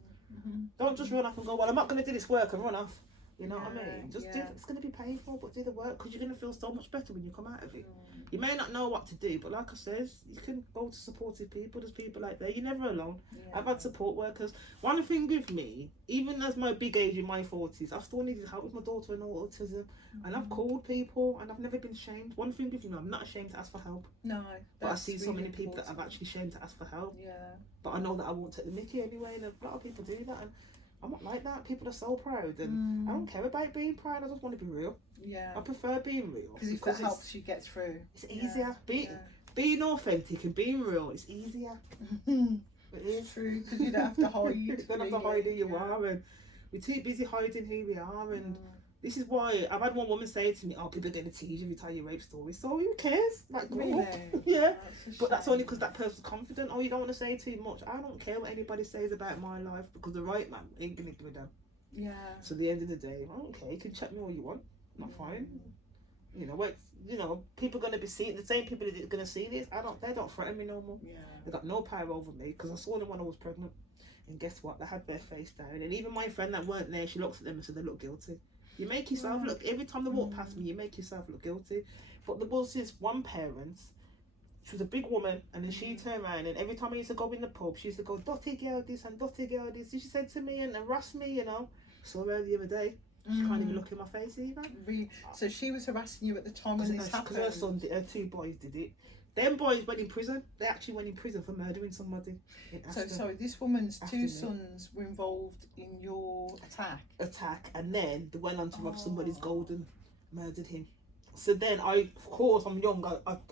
Don't just run off and go, well, I'm not going to do this work and run off. You know what I mean? Just do. It's going to be painful, but do the work because you're going to feel so much better when you come out of it. You may not know what to do, but like I says, you can go to supportive people. There's people like that. You're never alone. I've had support workers. One thing with me, even as my big age in my 40s, I still needed help with my daughter and autism. And I've called people and I've never been ashamed. One thing with me, I'm not ashamed to ask for help. No. But I see so many people that I've actually ashamed to ask for help. Yeah. But I know that I won't take the mickey anyway, and a lot of people do that. And I'm not like that. People are so proud, and I don't care about being proud. I just want to be real. Yeah. I prefer being real because if that helps you get through, it's easier. Being authentic and being real, it's easier. It is true because you don't have to hide. You don't have to hide who you are, and we're too busy hiding who we are. And this is why I've had one woman say to me, "Oh, people are going to tease you if you tell your rape story." So who cares? Like, grow up. Yeah. But that's only because that person's confident. Oh, you don't want to say too much. I don't care what anybody says about my life because the right man ain't going to give a damn. Yeah. So at the end of the day, I don't care. You can chat me all you want. Not fine. You know, people are going to be seeing the same people that are going to see this. They don't threaten me no more. Yeah. They got no power over me because I saw them when I was pregnant, and guess what? They had their face down, and even my friend that weren't there, she looks at them and said they look guilty. You make yourself look, every time they walk past me, you make yourself look guilty. But there was this one parent, she was a big woman, and then she turned around, and every time I used to go in the pub, she used to go, "Dotty girl this and dotty girl this." She said to me and harassed me, you know. Saw her the other day. She can't even look in my face either. So she was harassing you at the time when this happened? Because her son, her two boys did it. Them boys went in prison. They actually went in prison for murdering somebody. So sorry, this woman's After two me. sons were involved in your attack. And then they went on to rob somebody's gold and murdered him. So then of course, I'm young.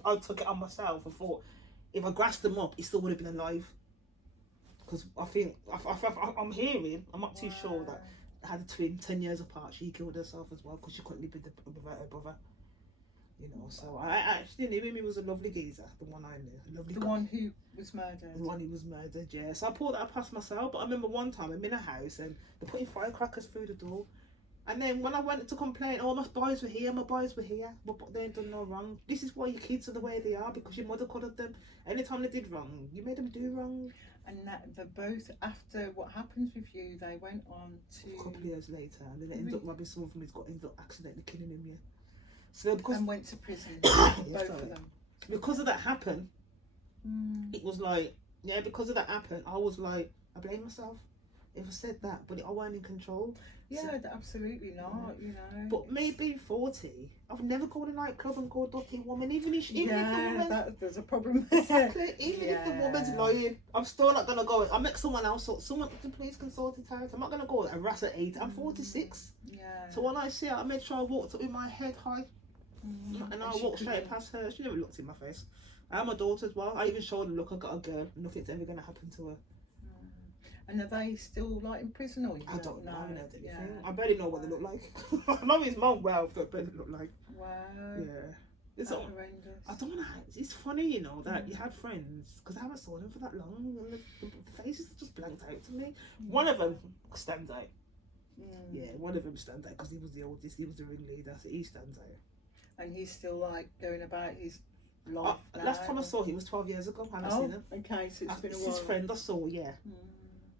I took it on myself. I thought if I grassed them up, he still would have been alive. Because I think I'm hearing. I'm not too sure that I had a twin 10 years apart. She killed herself as well because she couldn't live without her brother. You know, so I actually knew him. He was a lovely geezer, the one I knew. One who was murdered. The one who was murdered, yeah. So I pulled that past myself. But I remember one time I'm in a house and they're putting firecrackers through the door. And then when I went to complain, oh, my boys were here. But they ain't done no wrong. This is why your kids are the way they are, because your mother collared them. Anytime they did wrong, you made them do wrong. And that they're both, after what happens with you, they went on to... A couple of years later, and then they ended up robbing someone from his got ended up accidentally killing him, yeah. So because and went to prison, both of them. Because of that happened, it was like, yeah, because of that happened, I was like, I blame myself if I said that, but I wasn't in control. Yeah, so, absolutely not, you know. But maybe 40, I've never called a nightclub and called dirty woman, even if the woman... there's a problem. Exactly, even if the woman's lying, I'm still not going to go, I met someone else, someone to please consult it out. I'm not going to go and harass at 8, I'm 46. Yeah. So when I see her, I made sure I walked up with my head high. And I walked straight past her. She never looked in my face. I have my daughter as well. I even showed her, look, I got a girl. Nothing's ever going to happen to her. And are they still like in prison or you I don't know. I haven't heard anything. Yeah. I barely know what they look like. I know his mum well, but I barely look like. Wow. Yeah. It's horrendous. I don't know. It's funny, you know, that you had friends, because I haven't saw them for that long, and the faces just blanked out to me. One of them stands out. Yeah, one of them stands out because he was the oldest. He was the ringleader, so he stands out. And he's still like going about his life. Last time I saw him was 12 years ago. I haven't seen him. Okay, so it's been a while. His friend I saw, yeah.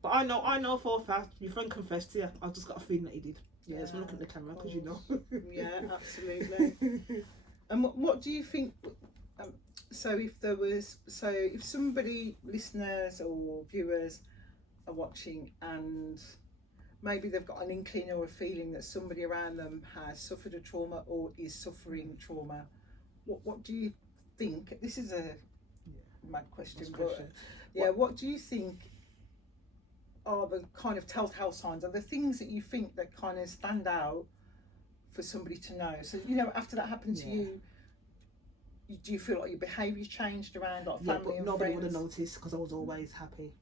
But I know for a fact, your friend confessed to you. I just got a feeling that he did. Yeah, so I'm looking at the camera because you know. Yeah, absolutely. And what do you think? So if somebody, listeners or viewers, are watching and maybe they've got an inkling or a feeling that somebody around them has suffered a trauma or is suffering trauma, what do you think? This is a mad question, but what do you think are the kind of telltale signs? Are the things that you think that kind of stand out for somebody to know? So, you know, after that happened to you, do you feel like your behaviour's changed around like family and nobody friends? would have noticed because I was always happy.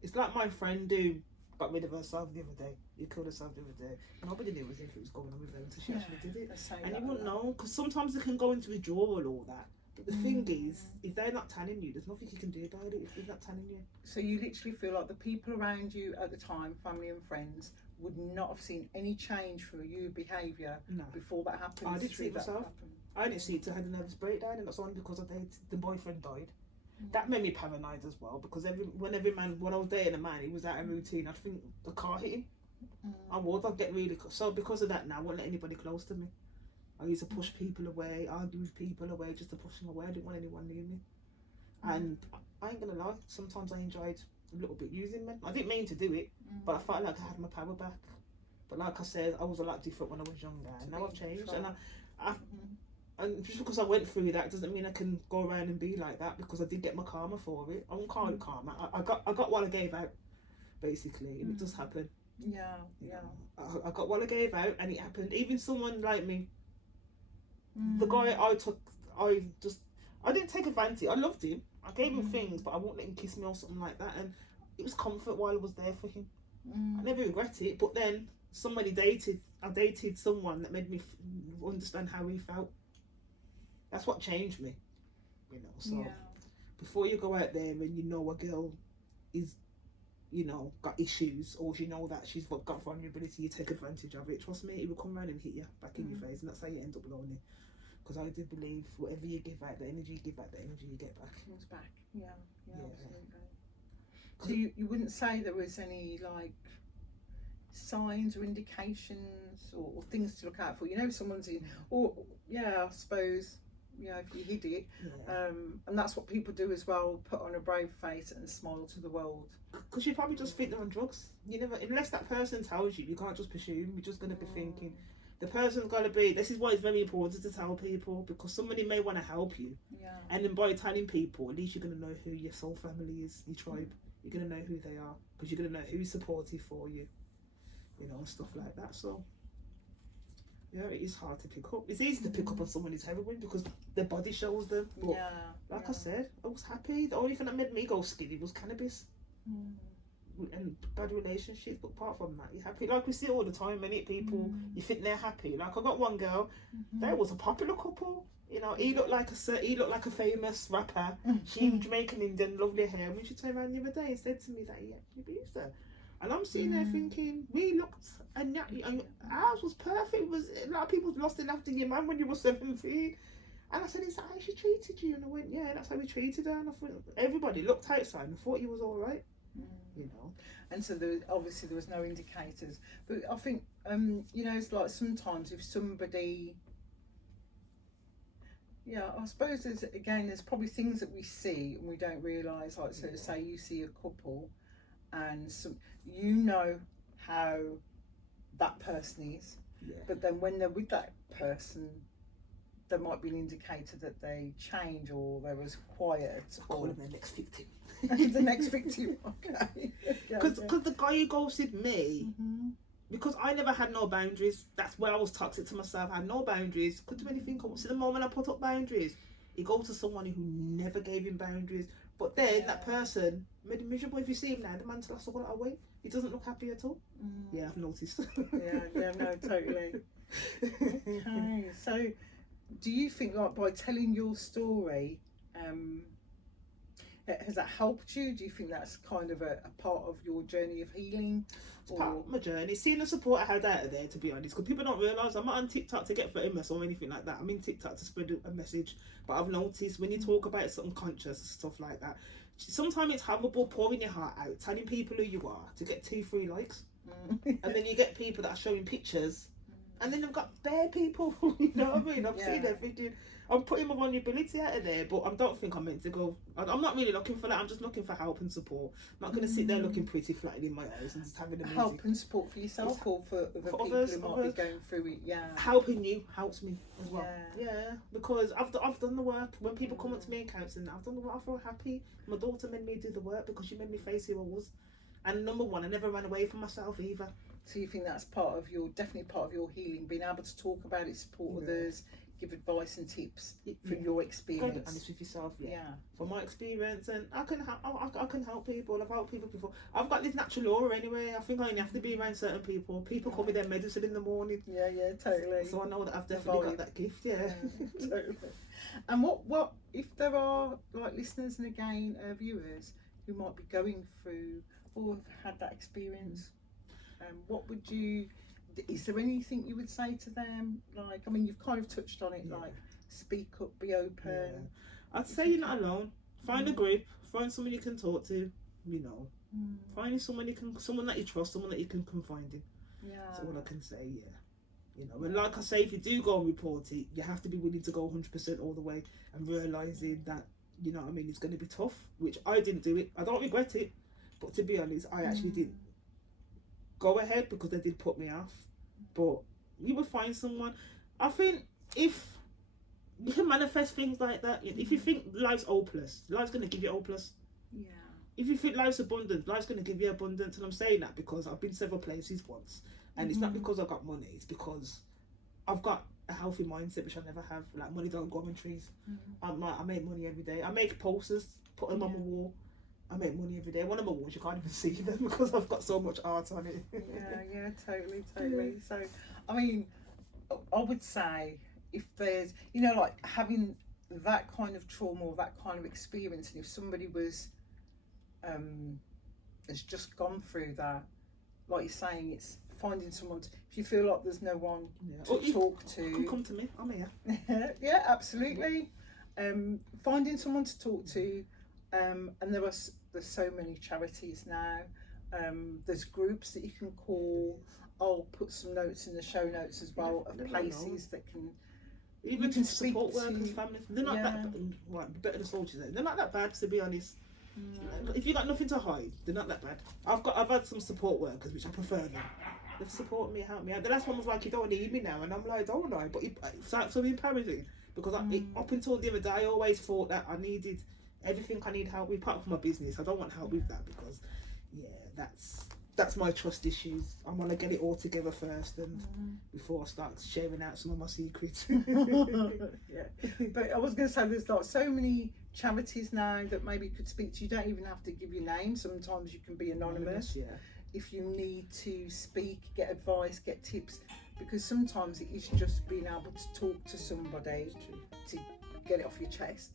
It's like my friend who got rid of herself the other day. He killed herself the other day. Nobody knew if it was going on with her until she actually did it. And you wouldn't know, because sometimes they can go into withdrawal and all that. But the thing is, if they're not telling you, there's nothing you can do about it if they're not telling you. So you literally feel like the people around you at the time, family and friends, would not have seen any change for your behaviour before that happened? I didn't see it myself. I didn't see it till I had a nervous breakdown, and that's only because the boyfriend died. That made me paranoid as well, because when I was dating a man, he was out of routine. I'd think the car hit him. I'd get really, so because of that now, I won't let anybody close to me. I used to push people away, argue with people away, just to push them away. I didn't want anyone near me. And I ain't gonna lie, sometimes I enjoyed a little bit using men. I didn't mean to do it, but I felt like I had my power back. But like I said, I was a lot different when I was younger, and now I've changed. And just because I went through that doesn't mean I can go around and be like that, because I did get my karma for it. I won't call it karma. I got what I gave out, basically, and it does happen. Yeah. I got what I gave out, and it happened. Even someone like me, the guy I didn't take advantage. I loved him. I gave him things, but I won't let him kiss me or something like that. And it was comfort while I was there for him. I never regret it. But then I dated someone that made me understand how he felt. That's what changed me, you know. So before you go out there and you know a girl is, you know, got issues, or you know that she's got vulnerability, you take advantage of it. Trust me, it will come around and hit you back in your face, and that's how you end up lonely. Because I do believe whatever you give out, the energy you give out, the energy you get back. Comes back. Yeah, absolutely. So you wouldn't say there was any like signs or indications or things to look out for? You know, someone's in, or I suppose. Yeah, if you hid it, and that's what people do as well, put on a brave face and smile to the world. Because you probably just think they're on drugs. You never, unless that person tells you, you can't just presume. You're just going to be thinking, The person's got to be, this is why it's very important to tell people, because somebody may want to help you. Yeah. And then by telling people, at least you're going to know who your soul family is, your tribe. You're going to know who they are, because you're going to know who's supportive for you, you know, and stuff like that. So, yeah, it is hard to pick up. It's easy to pick up on someone who's heroin because their body shows them. But like I said, I was happy. The only thing that made me go skinny was cannabis. And bad relationships, but apart from that, you're happy. Like we see all the time, many people, you think they're happy. Like I got one girl, there was a popular couple. You know, he looked like a famous rapper. She was Jamaican Indian, lovely hair. When she turned around the other day and said to me that he actually abused her, and I'm sitting there thinking, we looked, and ours was perfect. It was a lot of people lost their after your man when you were 17. And I said, is that how she treated you? And I went, yeah, that's how we treated her. And I thought everybody looked outside and thought he was all right. You know, and so there was no indicators, but I think you know, it's like sometimes if somebody, I suppose there's probably things that we see and we don't realise, like so say you see a couple and you know how that person is, but then when they're with that person there might be an indicator that they change or they was quiet. I call them their next victim. The next victim, okay. Because the guy who ghosted me, because I never had no boundaries, that's where I was toxic to myself. I had no boundaries, couldn't do anything. So the moment I put up boundaries, he goes to someone who never gave him boundaries. But then that person made him miserable. If you see him now, the man's lost all that weight. He doesn't look happy at all. Yeah, I've noticed. No, totally. Okay, so do you think, like, by telling your story, has that helped you? Do you think that's kind of a part of your journey of healing? It's part of my journey. Seeing the support I had out of there, to be honest, because people don't realise I'm not on TikTok to get famous or anything like that. I'm in TikTok to spread a message. But I've noticed when you talk about something conscious and stuff like that, sometimes it's horrible pouring your heart out, telling people who you are to get 2-3 likes. And then you get people that are showing pictures and then they've got bare people, you know what I mean? I've seen everything. I'm putting my vulnerability out of there, but I don't think I'm meant to go. I'm not really looking for that. I'm just looking for help and support. I'm not going to sit there looking pretty flattered in my eyes and just having a music. Help and support for yourself or for other people others, who might be going through it. Helping you helps me as well. Because I've done the work. When people come up to me in counselling, I've done the work. I feel happy. My daughter made me do the work because she made me face who I was. And number one, I never ran away from myself either. So you think that's definitely part of your healing, being able to talk about it, support others, give advice and tips from your experience. Be honest with yourself, from my experience, and I can help people. I've helped people before. I've got this natural aura anyway. I think I only have to be around certain people. People call me their medicine in the morning. Yeah, totally. So I know that I've definitely got that gift. Totally. And what if there are like listeners and again viewers who might be going through or have had that experience? What would you? Is there anything you would say to them? Like, I mean, you've kind of touched on it, like speak up, be open. I'd say you're not alone. Find a group. Find someone you can talk to. You know, finding someone that you trust, someone that you can confide in. That's all I can say. You know, and like I say, if you do go and report it, you have to be willing to go 100% all the way and realising that, you know what I mean, it's going to be tough, which I didn't do it. I don't regret it, but to be honest, I actually didn't go ahead because they did put me off. But you will find someone. I think if you can manifest things like that, if you think life's hopeless, life's going to give you hopeless. If you think life's abundant, life's going to give you abundance. And I'm saying that because I've been several places once. And it's not because I've got money, it's because I've got a healthy mindset, which I never have. Like, money don't grow on trees. I make money every day. I make posters, put them on my wall. I make money every day. One of my walls, you can't even see them because I've got so much art on it. Totally. So, I mean, I would say if there's, you know, like having that kind of trauma or that kind of experience, and if somebody was, has just gone through that, like you're saying, it's finding someone if you feel like there's no one to talk to. Come to me, I'm here. Yeah, absolutely. Finding someone to talk to, and there's so many charities now. There's groups that you can call. I'll put some notes in the show notes as well of places that can. Even to support workers, families, they're not that better than soldiers. They're not that bad, to be honest. If you got nothing to hide, they're not that bad. I've had some support workers which I prefer them. they've supported me, helped me out. The last one was like, you don't need me now, and I'm like, don't I? But it's like so empowering because up until the other day, I always thought that I needed everything I need help with, apart from my business. I don't want help with that because, that's my trust issues. I want to get it all together first, and before I start sharing out some of my secrets. But I was going to say, there's like so many charities now that maybe could speak to you. You don't even have to give your name. Sometimes you can be anonymous. If you need to speak, get advice, get tips, because sometimes it is just being able to talk to somebody to get it off your chest.